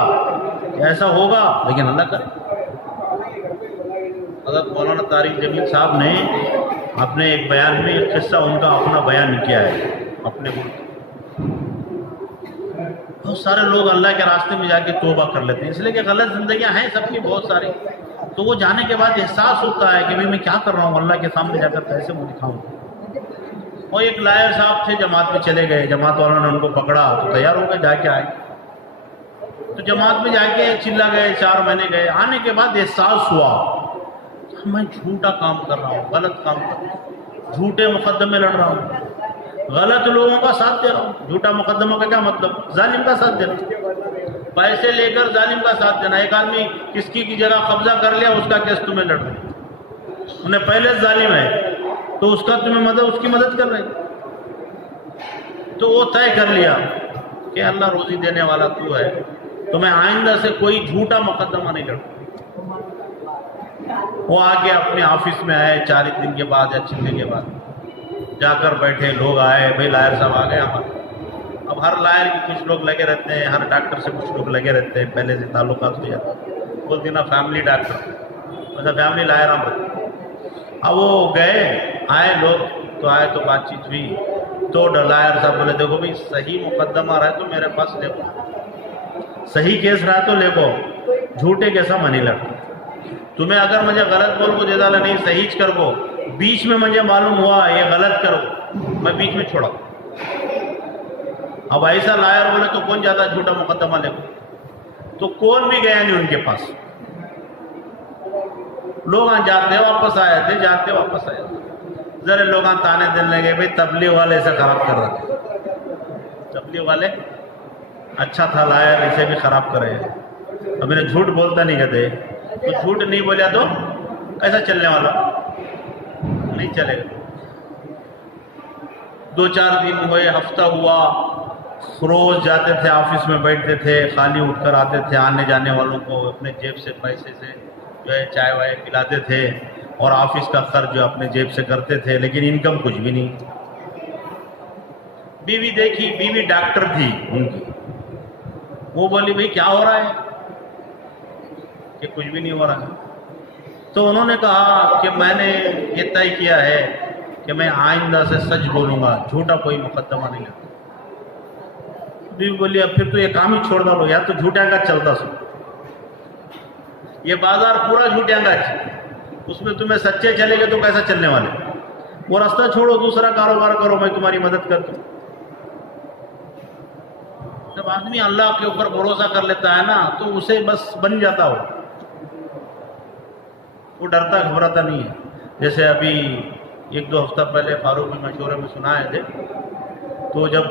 کہ ایسا ہوگا، لیکن اللہ کرے۔ حضرت مولانا طارق جمیل صاحب نے اپنے ایک بیان میں ایک قصہ ان کا اپنا بیان کیا ہے اپنے ملک۔ بہت سارے لوگ اللہ کے راستے میں جا کے توبہ کر لیتے ہیں، اس لیے کہ غلط زندگیاں ہیں سب کی بہت ساری، تو وہ جانے کے بعد احساس ہوتا ہے کہ میں کیا کر رہا ہوں، اللہ کے سامنے جا کر کیسے منہ دکھاؤں۔ اور ایک لائر صاحب تھے، جماعت میں چلے گئے، جماعت والوں نے ان کو پکڑا تو تیار ہو کے جا کے آئے، تو جماعت میں جا کے چلا گئے، 4 مہینے گئے، آنے کے بعد احساس ہوا میں جھوٹا کام کر رہا ہوں، غلط کام کر رہا ہوں، جھوٹے مقدمے لڑ رہا ہوں، غلط لوگوں کا ساتھ دے رہا ہوں۔ جھوٹا مقدمہ کا کیا مطلب؟ ظالم کا ساتھ دینا، پیسے لے کر ظالم کا ساتھ دینا۔ ایک آدمی کس کی جگہ قبضہ کر لیا، اس کا کیس تمہیں لڑ رہا ہے، انہیں پہلے ظالم ہے، تو اس کا تمہیں مدد، اس کی مدد کر رہے ہیں. تو وہ طے کر لیا کہ اللہ روزی دینے والا تو ہے، تو میں آئندہ سے کوئی جھوٹا مقدمہ نہیں لڑوں. وہ آگے اپنے آفس میں آئے 4 دن کے بعد یا 6 دن کے بعد جا کر بیٹھے. لوگ آئے، بھائی لائر صاحب آ گئے ہمارے. اب ہر لائر کی کچھ لوگ لگے رہتے ہیں، ہر ڈاکٹر سے کچھ لوگ لگے رہتے ہیں، پہلے سے تعلقات ہو جاتے ہیں. بولتے نا فیملی ڈاکٹر، مطلب فیملی لائر ہم رہتے. اب وہ گئے، آئے لوگ تو آئے تو بات چیت ہوئی. تو لائر صاحب بولے دیکھو بھائی صحیح مقدمہ رہے تو میرے پاس لے کو، صحیح کیس رہا تو لے کو، جھوٹے کیسا منی لڑ. تمہیں اگر مجھے غلط بول کو جیسا نہیں صحیح کر کو، بیچ میں مجھے معلوم ہوا یہ غلط کرو، میں بیچ میں چھوڑا. اب ایسا لائر بولے تو کون جاتا جھوٹا مقدمہ لے کو؟ تو کون بھی گیا نہیں ان کے پاس. لوگ جاتے واپس آئے تھے، جاتے واپس آئے تھے. ذرا لوگ تانے دینے لگے بھائی تبلیغ والے اسے خراب کر رہے تھے، تبلیغ والے اچھا تھا لائر، اسے بھی خراب کرے. اب انہیں جھوٹ بولتا نہیں کہتے، تو جھوٹ نہیں بولیا تو کیسا چلنے والا؟ نہیں چلے گا. 2-4 دن ہوئے، ہفتہ ہوا، روز جاتے تھے آفس میں بیٹھتے تھے، خالی اٹھ کر آتے تھے. آنے جانے والوں کو اپنے جیب سے پیسے سے جو ہے چائے وائے پلاتے تھے، اور آفس کا خرچ جو اپنے جیب سے کرتے تھے، لیکن انکم کچھ بھی نہیں. بیوی دیکھی، بیوی ڈاکٹر تھی ان کی. وہ بولی بھائی کیا ہو رہا ہے؟ کہ کچھ بھی نہیں ہو رہا ہے. تو انہوں نے کہا کہ میں نے یہ طے کیا ہے کہ میں آئندہ سے سچ بولوں گا، جھوٹا کوئی مقدمہ نہیں لگتا. بیوی بولی اب پھر تو یہ کام ہی چھوڑ دو یار، تو جھوٹیاں کا چلتا سو، یہ بازار پورا جھوٹیاں کا ہے، اس میں تمہیں سچے چلے گے تو کیسا چلنے والے؟ وہ راستہ چھوڑو، دوسرا کاروبار کرو، میں تمہاری مدد کرتا ہوں. جب آدمی اللہ کے اوپر بھروسہ کر لیتا ہے نا تو اسے بس بن جاتا ہو، وہ ڈرتا گھبراتا نہیں ہے. جیسے ابھی 1-2 ہفتہ پہلے فاروق میں مشورے میں سنائے تھے، تو جب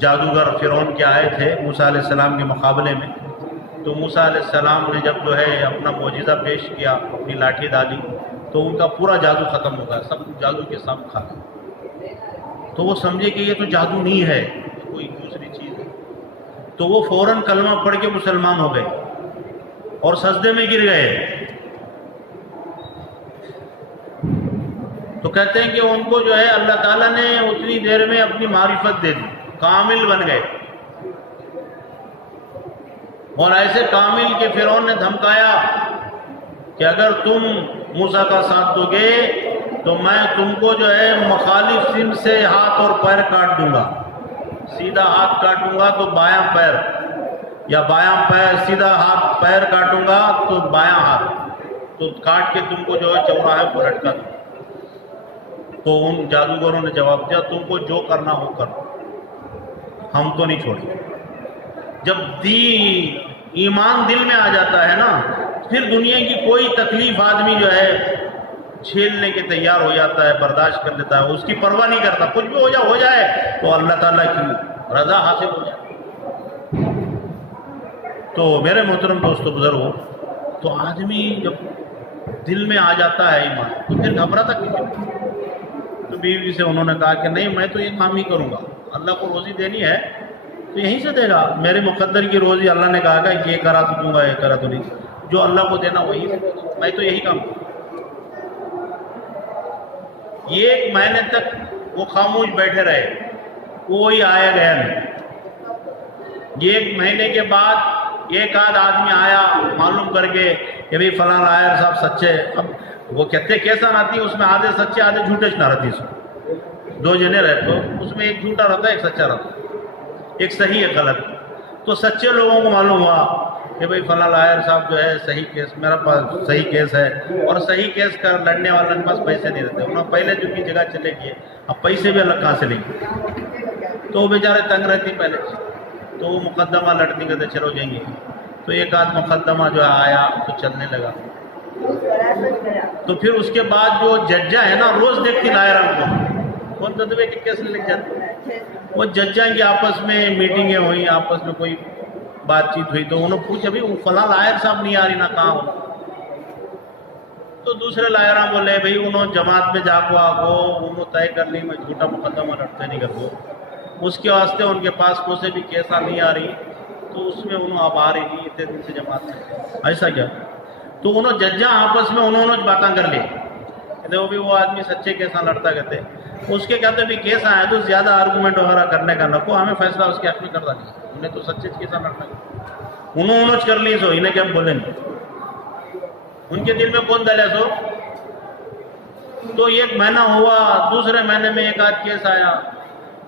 جادوگر فرعون کے آئے تھے موسیٰ علیہ السلام کے مقابلے میں، تو موسیٰ علیہ السلام نے جب جو ہے اپنا معجزہ پیش کیا، اپنی لاٹھی ڈالی، تو ان کا پورا جادو ختم ہو گیا، سب جادو کے سامنے کھا گئے. تو وہ سمجھے کہ یہ تو جادو نہیں ہے، کوئی دوسری چیز ہے. تو وہ فوراً کلمہ پڑھ کے مسلمان ہو گئے اور سجدے میں گر گئے. تو کہتے ہیں کہ ان کو جو ہے اللہ تعالیٰ نے اتنی دیر میں اپنی معرفت دے دی، کامل بن گئے. اور ایسے کامل کہ فرعون نے دھمکایا کہ اگر تم موسیٰ کا ساتھ دو گے تو میں تم کو جو ہے مخالف سمت سے ہاتھ اور پیر کاٹ دوں گا. سیدھا ہاتھ کاٹوں گا تو بایاں پیر، یا بایاں پیر سیدھا ہاتھ پیر کاٹوں گا تو بایاں ہاتھ، تو کاٹ کے تم کو جو ہے چوراہے پر لٹکا دوں. تو ان جادوگروں نے جواب دیا تم کو جو کرنا ہو کرو، ہم تو نہیں چھوڑیں. جب ایمان دل میں آ جاتا ہے نا، پھر دنیا کی کوئی تکلیف آدمی جو ہے جھیلنے کے تیار ہو جاتا ہے، برداشت کر لیتا ہے، اس کی پرواہ نہیں کرتا. کچھ بھی ہو جائے تو اللہ تعالیٰ کی رضا حاصل ہو جائے. تو میرے محترم دوستو بزرگوں، تو آدمی جب دل میں آ جاتا ہے ایمان تو پھر گھبراتا کیوں؟ تو بیوی سے انہوں نے کہا کہ نہیں میں تو یہ کام ہی کروں گا، اللہ کو روزی دینی ہے تو یہیں سے دے گا. میرے مقدر کی روزی اللہ نے کہا کہ یہ کرا تو دوں گا، یہ کرا تو نہیں. جو اللہ کو دینا وہی، میں تو یہی کام کروں. 1 مہینے تک وہ خاموش بیٹھے رہے، کوئی آیا گیا نہیں. 1 مہینے کے بعد ایک آدھ آدمی آیا معلوم کر کے کہ بھئی فلاں لائر صاحب سچے. اب وہ کہتے کیسا رہتی، اس میں آدھے سچے آدھے جھوٹے نہ رہتی. اس میں 2 جنے رہتے، اس میں ایک جھوٹا رہتا ہے ایک سچا رہتا ہے، ایک صحیح ایک غلط. تو سچے لوگوں کو معلوم ہوا کہ بھئی فلاں لائر صاحب جو ہے صحیح کیس، میرا پاس صحیح کیس ہے. اور صحیح کیس کا لڑنے والے کے پاس پیسے نہیں رہتے، انہوں نے پہلے جو کی جگہ چلے گئے، اب پیسے بھی الگ کہاں سے لیں گے. تو وہ بیچارے تنگ رہتی پہلے، تو وہ مقدمہ لڑنے کہتے چلو جائیں گے. تو ایک آدھ مقدمہ جو آیا تو چلنے لگا. تو پھر اس کے بعد جو ججاں ہیں نا روز دیکھتی لائران کو، کون تدبے کے کیس لکھ جاتے. وہ ججاں کی آپس میں میٹنگیں ہوئی، آپس میں کوئی بات چیت ہوئی، تو انہوں نے پوچھا بھائی وہ فلاں لائر صاحب نہیں آ رہی نا، کہاں ہو؟ تو دوسرے لائرہ بولے بھئی انہوں جماعت میں جا کو آگو انہوں طے کر لی میں جھوٹا مقدمہ لڑتے نہیں کر دو، اس کے واسطے ان کے پاس کو سے بھی کیسا نہیں آ رہی، تو اس میں انہوں اب آ رہی نہیں اتنے دن سے جماعت میں، ایسا کیا؟ تو انہوں ججاں آپس میں انہوں نے باتاں کر لی، کہتے وہ بھی وہ آدمی سچے کیسا لڑتا کہتے، اس کے کہتے بھی کیسا ہے تو زیادہ آرگومنٹ وغیرہ کرنے کا نکو، ہمیں فیصلہ اس کے حق میں کرتا نہیں، انہیں تو سچے کیسا لڑتا ہے، انہوں کر لی سو انہیں کیا بولے نہیں، ان کے دل میں کون دلے سو؟ تو ایک مہینہ ہوا، دوسرے مہینے میں ایک آدھ کیس آیا،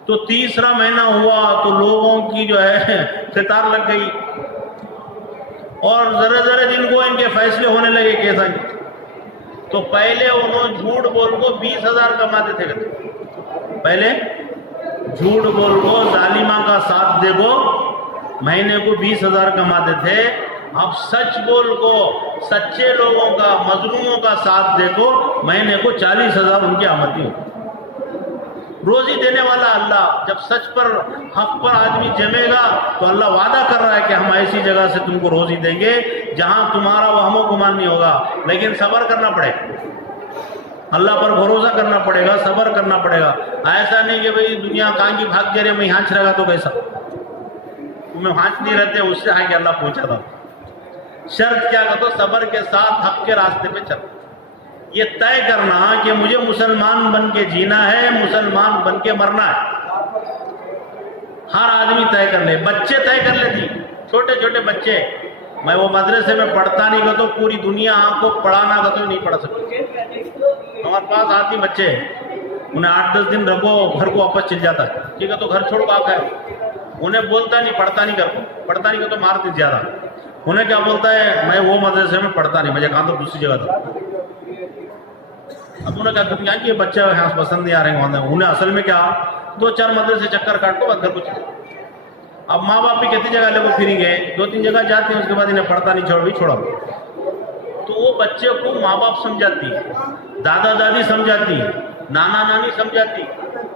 تو تیسرا مہینہ ہوا تو لوگوں کی جو ہے قطار لگ گئی، اور ذرے ذرے دن کو ان کے فیصلے ہونے لگے کیسا ہی۔ تو پہلے انہوں جھوٹ بول کو 20,000 کماتے تھے، پہلے جھوٹ بول کو ظالمہ کا ساتھ دے کو مہینے کو 20,000 کماتے تھے، اب سچ بول کو سچے لوگوں کا مظلوموں کا ساتھ دے کو مہینے کو 40,000 ان کی آمدنی ہو۔ روزی دینے والا اللہ، جب سچ پر حق پر آدمی جمے گا تو اللہ وعدہ کر رہا ہے کہ ہم ایسی جگہ سے تم کو روزی دیں گے جہاں تمہارا وہم و گمان نہیں ہوگا، لیکن صبر کرنا پڑے گا، اللہ پر بھروسہ کرنا پڑے گا، صبر کرنا پڑے گا۔ ایسا نہیں کہ بھئی دنیا کہاں کی بھاگ جا رہی ہے میں ہانچ رہے گا تو کیسا، تمہیں ہانچ نہیں رہتے اس سے آ کے اللہ پہنچا تھا۔ شرط کیا کہ تو صبر کے ساتھ حق کے راستے پہ چل، یہ طے کرنا کہ مجھے مسلمان بن کے جینا ہے، مسلمان بن کے مرنا ہے، ہر آدمی طے کر لے، بچے طے کر لیتی، چھوٹے چھوٹے بچے، میں وہ مدرسے میں پڑھتا نہیں کہ تو پوری دنیا آپ کو پڑھانا کہ تو نہیں پڑھا سکتی، ہمارے پاس آتی بچے انہیں 8-10 دن رکھو گھر کو واپس چل جاتا ہے، ٹھیک ہے تو گھر چھوڑ کے آتا ہے، انہیں بولتا نہیں پڑھتا نہیں کر، پڑھتا نہیں کہ تو مارتے زیادہ، انہیں کیا بولتا ہے میں وہ مدرسے میں پڑھتا نہیں، مجھے کہاں تو دوسری جگہ تھا۔ اب انہیں کہا کہ یہ بچہ یہاں پسند نہیں آ رہے ہیں، انہیں اصل میں کیا 2-4 مدرسے چکر کاٹ کو بعد گھر کو چلے۔ اب ماں باپ بھی کتنی جگہ لے کو پھریں گے، 2-3 جگہ جاتے ہیں، اس کے بعد انہیں پڑھتا نہیں چھوڑا، تو وہ بچے کو ماں باپ سمجھاتی، دادا دادی سمجھاتی، نانا نانی سمجھاتی،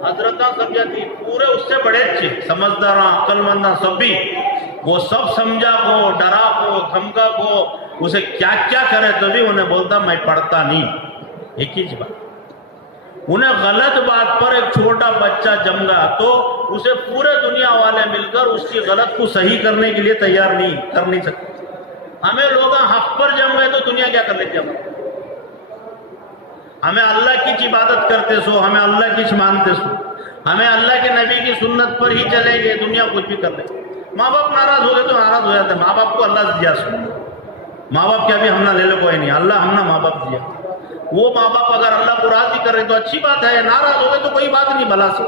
حضرتاں سمجھاتی، پورے اس سے بڑے اچھے سمجھداراں عقل منداں سب بھی، وہ سب سمجھا کو ڈرا کو دھمکا کو اسے کیا کیا کرے تو بھی انہیں بولتا میں پڑھتا نہیں۔ ایک ہی بات، انہیں غلط بات پر ایک چھوٹا بچہ جم گیا تو اسے پورے دنیا والے مل کر اس کی غلط کو صحیح کرنے کے لیے تیار نہیں کر نہیں سکتے۔ ہمیں لوگ حق پر جم گئے تو دنیا کیا کر لیتی، ہمیں اللہ کی عبادت کرتے سو، ہمیں اللہ کی مانتے سو، ہمیں اللہ کے نبی کی سنت پر ہی چلیں گے، دنیا کچھ بھی کر لے۔ ماں باپ ناراض ہو گئے تو ناراض ہو جاتے ہیں، ماں باپ کو اللہ دیا سو، ماں باپ کیا بھی ہم نہ لے لو کوئی نہیں، اللہ ہم نہ ماں باپ دیا، وہ ماں باپ اگر اللہ کو راضی کر رہے تو اچھی بات ہے، ناراض ہو گئے تو کوئی بات نہیں بھلا سے۔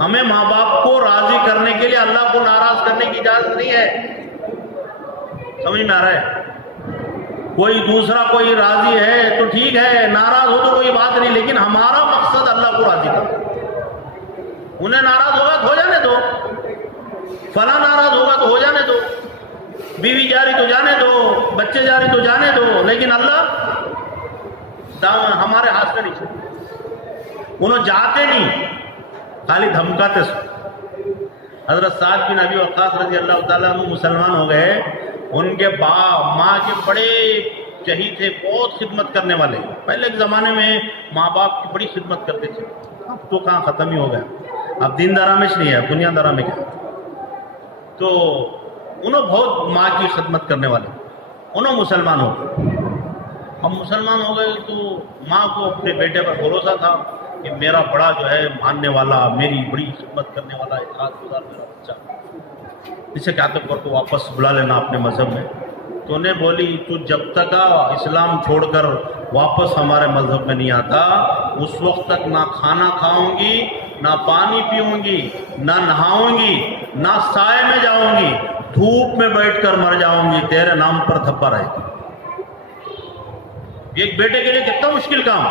ہمیں ماں باپ کو راضی کرنے کے لیے اللہ کو ناراض کرنے کی اجازت نہیں ہے، سمجھ میں آ رہا ہے؟ کوئی دوسرا کوئی راضی ہے تو ٹھیک ہے، ناراض ہو تو کوئی بات نہیں، لیکن ہمارا مقصد اللہ کو راضی کرنا۔ انہیں ناراض ہوگا تو ہو جانے دو، فلاں ناراض ہوگا تو ہو جانے دو، بیوی جا رہی تو جانے دو، بچے جا رہے تو جانے دو، لیکن اللہ ہمارے ہاتھ میں نہیں چھوڑ، انہوں جاتے نہیں، خالی دھمکاتے سو۔ حضرت سعد بن ابی وقاص رضی اللہ تعالیٰ عنہ مسلمان ہو گئے، ان کے باپ ماں کے بڑے شہید تھے، بہت خدمت کرنے والے، پہلے کے زمانے میں ماں باپ کی بڑی خدمت کرتے تھے، اب تو کہاں ختم ہی ہو گیا، اب دین دارا میں نہیں ہے، دنیا دارا میں کیا۔ تو انہوں بہت ماں کی خدمت کرنے والے، انہوں مسلمان ہو گئے، اب مسلمان ہو گئے تو ماں کو اپنے بیٹے پر بھروسہ تھا کہ میرا بڑا جو ہے ماننے والا، میری بڑی خدمت کرنے والا اطاعت گزار میرا بچہ، اسے کیا تک کر تو واپس بلا لینا اپنے مذہب میں۔ تو انہیں بولی تو جب تک اسلام چھوڑ کر واپس ہمارے مذہب میں نہیں آتا اس وقت تک نہ کھانا کھاؤں گی، نہ پانی پیوں گی، نہ نہاؤں گی، نہ سائے میں جاؤں گی، دھوپ میں بیٹھ کر مر جاؤں گی، تیرے نام پر تھپا رہے گا۔ ایک بیٹے کے لیے کتنا مشکل کام،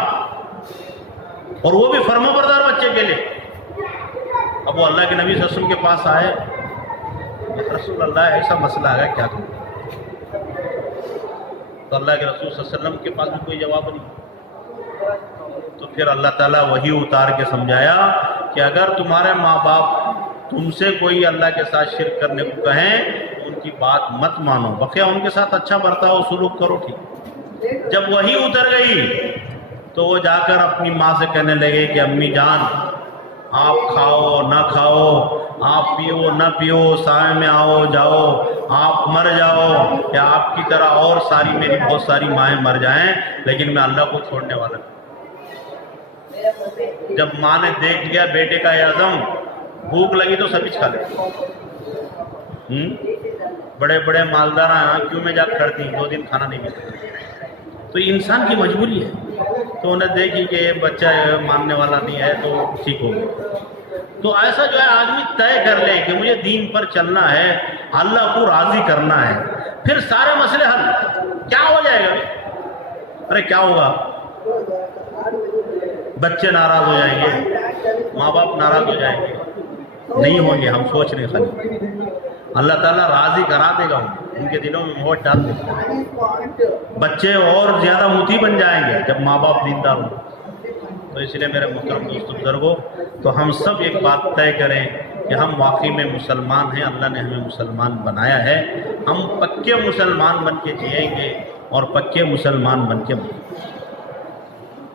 اور وہ بھی فرما بردار بچے کے لیے۔ اب وہ اللہ کے نبی صلی اللہ علیہ وسلم کے پاس آئے، رسول اللہ ایسا مسئلہ آ گیا کیا کریں؟ تو اللہ کے رسول صلی اللہ علیہ وسلم کے پاس بھی کوئی جواب نہیں، تو پھر اللہ تعالیٰ وحی اتار کے سمجھایا کہ اگر تمہارے ماں باپ تم سے کوئی اللہ کے ساتھ شرک کرنے کو کہیں تو ان کی بات مت مانو، بقیہ ان کے ساتھ اچھا برتاؤ سلوک کرو، ٹھیک، جب وہی اتر گئی تو وہ جا کر اپنی ماں سے کہنے لگے کہ امی جان آپ کھاؤ نہ کھاؤ، آپ پیو نہ پیو، سائے میں آؤ جاؤ، آپ مر جاؤ یا آپ کی طرح اور ساری میری بہت ساری مائیں مر جائیں، لیکن میں اللہ کو چھوڑنے والا نہیں۔ جب ماں نے دیکھ لیا بیٹے کا یہ عزم، بھوک لگی تو سب کچھ کھا لے۔ بڑے بڑے مالدار کیوں میں جا کرتی 2 دن کھانا نہیں ملتا، تو انسان کی مجبوری ہے۔ تو انہیں دیکھی کہ یہ بچہ ماننے والا نہیں ہے تو ٹھیک ہو گیا۔ تو ایسا جو ہے آدمی طے کر لے کہ مجھے دین پر چلنا ہے، اللہ کو راضی کرنا ہے، پھر سارے مسئلے حل۔ کیا ہو جائے گا؟ ارے کیا ہوگا؟ بچے ناراض ہو جائیں گے، ماں باپ ناراض ہو جائیں گے، نہیں ہوں گے، ہم سوچ رہے خالی۔ اللہ تعالیٰ راضی کرا دے گا، ان کے دلوں میں محبت ڈال دے گا، بچے اور زیادہ مطیع بن جائیں گے جب ماں باپ دیندار ہوں۔ تو اس لیے میرے محترم دوستو بزرگوں، تو ہم سب ایک بات طے کریں کہ ہم واقعی میں مسلمان ہیں، اللہ نے ہمیں مسلمان بنایا ہے، ہم پکے مسلمان بن کے جئیں گے اور پکے مسلمان بن کے مریں گے۔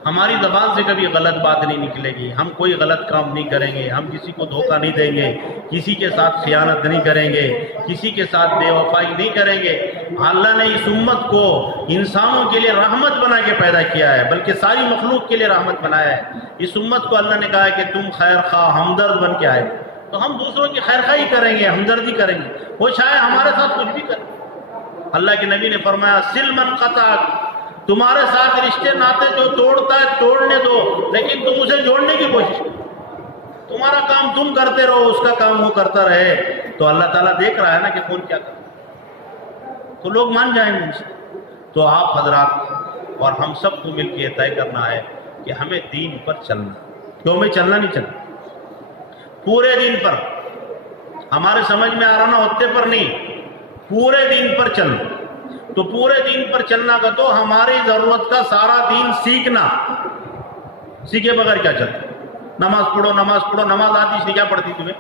ہماری زبان سے کبھی غلط بات نہیں نکلے گی، ہم کوئی غلط کام نہیں کریں گے، ہم کسی کو دھوکہ نہیں دیں گے، کسی کے ساتھ خیانت نہیں کریں گے، کسی کے ساتھ بے وفائی نہیں کریں گے۔ اللہ نے اس امت کو انسانوں کے لیے رحمت بنا کے پیدا کیا ہے، بلکہ ساری مخلوق کے لیے رحمت بنایا ہے۔ اس امت کو اللہ نے کہا ہے کہ تم خیر خواہ ہمدرد بن کے آئے، تو ہم دوسروں کی خیر خواہی کریں گے، ہمدردی کریں گے، وہ چاہے ہمارے ساتھ کچھ بھی کریں۔ اللہ کے نبی نے فرمایا سل من قطعک، تمہارے ساتھ رشتے ناتے جو توڑتا ہے توڑنے دو، لیکن تم اسے جوڑنے کی کوشش کرو۔ تمہارا کام تم کرتے رہو، اس کا کام وہ کرتا رہے، تو اللہ تعالیٰ دیکھ رہا ہے نا کہ کون کیا کرتا ہے، تو لوگ مان جائیں گے ان سے۔ تو آپ حضرات اور ہم سب کو مل کے یہ طے کرنا ہے کہ ہمیں دین پر چلنا، کیوں میں چلنا نہیں چلنا، پورے دین پر، ہمارے سمجھ میں آ رہا نہ ہوتے پر نہیں، پورے دین پر چلنا۔ تو پورے دین پر چلنا کا تو ہماری ضرورت کا سارا دین سیکھنا، سیکھے بغیر کیا چلتا؟ نماز پڑھو نماز پڑھو، نماز آتی اس نے کیا پڑھتی تمہیں؟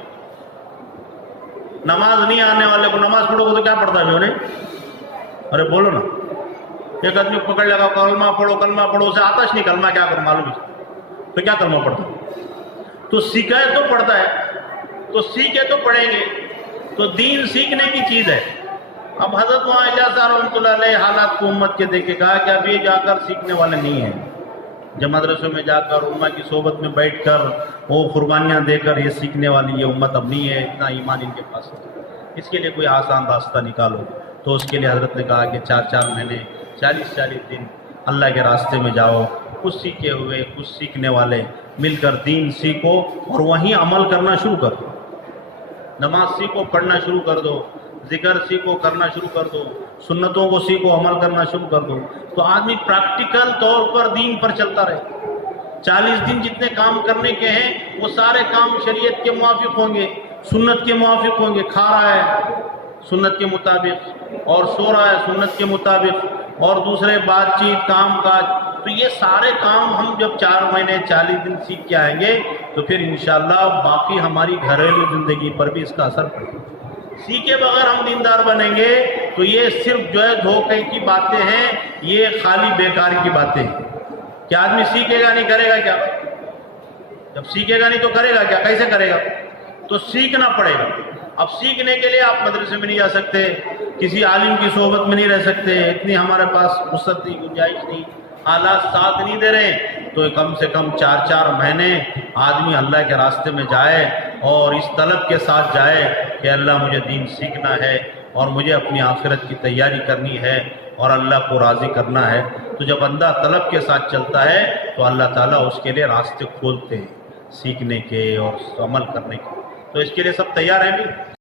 نماز نہیں آنے والے کو نماز پڑھو تو کیا پڑھتا ہے انہیں؟ ارے بولو نا، ایک آدمی پکڑ لگا کلمہ پڑھو، اسے آتا نہیں کلمہ کیا کرو معلوم ہے، تو کیا کلمہ پڑھتا ہے؟ تو سیکھے تو پڑھتا ہے، تو سیکھے تو پڑھیں گے، تو دین سیکھنے کی چیز ہے۔ اب حضرت الیاس رحمۃ اللہ علیہ حالات کو امت کے دیکھ کے کہا کہ اب یہ جا کر سیکھنے والے نہیں ہیں، جب مدرسوں میں جا کر علماء کی صحبت میں بیٹھ کر وہ قربانیاں دے کر یہ سیکھنے والی یہ امت اب نہیں ہے، اتنا ایمان ان کے پاس ہے، اس کے لیے کوئی آسان راستہ نکالو۔ تو اس کے لیے حضرت نے کہا کہ 4 مہینے 40 دن اللہ کے راستے میں جاؤ، کچھ سیکھے ہوئے کچھ سیکھنے والے مل کر دین سیکھو اور وہیں عمل کرنا شروع کر دو۔ نماز سیکھو، پڑھنا شروع کر دو، ذکر سیکھو، کرنا شروع کر دو، سنتوں کو سیکھو، عمل کرنا شروع کر دو، تو آدمی پریکٹیکل طور پر دین پر چلتا رہے۔ 40 دن جتنے کام کرنے کے ہیں وہ سارے کام شریعت کے موافق ہوں گے، سنت کے موافق ہوں گے، کھا رہا ہے سنت کے مطابق اور سو رہا ہے سنت کے مطابق اور دوسرے بات چیت کام کاج، تو یہ سارے کام ہم جب 4 مہینے 40 دن سیکھ کے آئیں گے تو پھر انشاءاللہ باقی ہماری گھریلو زندگی پر بھی اس کا اثر پڑے گا۔ سیکھے بغیر ہم دیندار بنیں گے تو یہ صرف جو ہے دھوکے کی باتیں ہیں، یہ خالی بیکار کی باتیں ہیں۔ کیا آدمی سیکھے گا نہیں کرے گا کیا؟ جب سیکھے گا نہیں تو کرے گا کیا؟ کیسے کرے گا؟ تو سیکھنا پڑے گا۔ اب سیکھنے کے لیے آپ مدرسے میں نہیں جا سکتے، کسی عالم کی صحبت میں نہیں رہ سکتے، اتنی ہمارے پاس وسعت نہیں، گنجائش نہیں، حالات ساتھ نہیں دے رہے، تو کم سے کم 4 مہینے آدمی اللہ کے راستے میں جائے اور اس طلب کے ساتھ جائے کہ اللہ مجھے دین سیکھنا ہے اور مجھے اپنی آخرت کی تیاری کرنی ہے اور اللہ کو راضی کرنا ہے۔ تو جب بندہ طلب کے ساتھ چلتا ہے تو اللہ تعالیٰ اس کے لیے راستے کھولتے ہیں سیکھنے کے اور عمل کرنے کے۔ تو اس کے لیے سب تیار ہیں بھی؟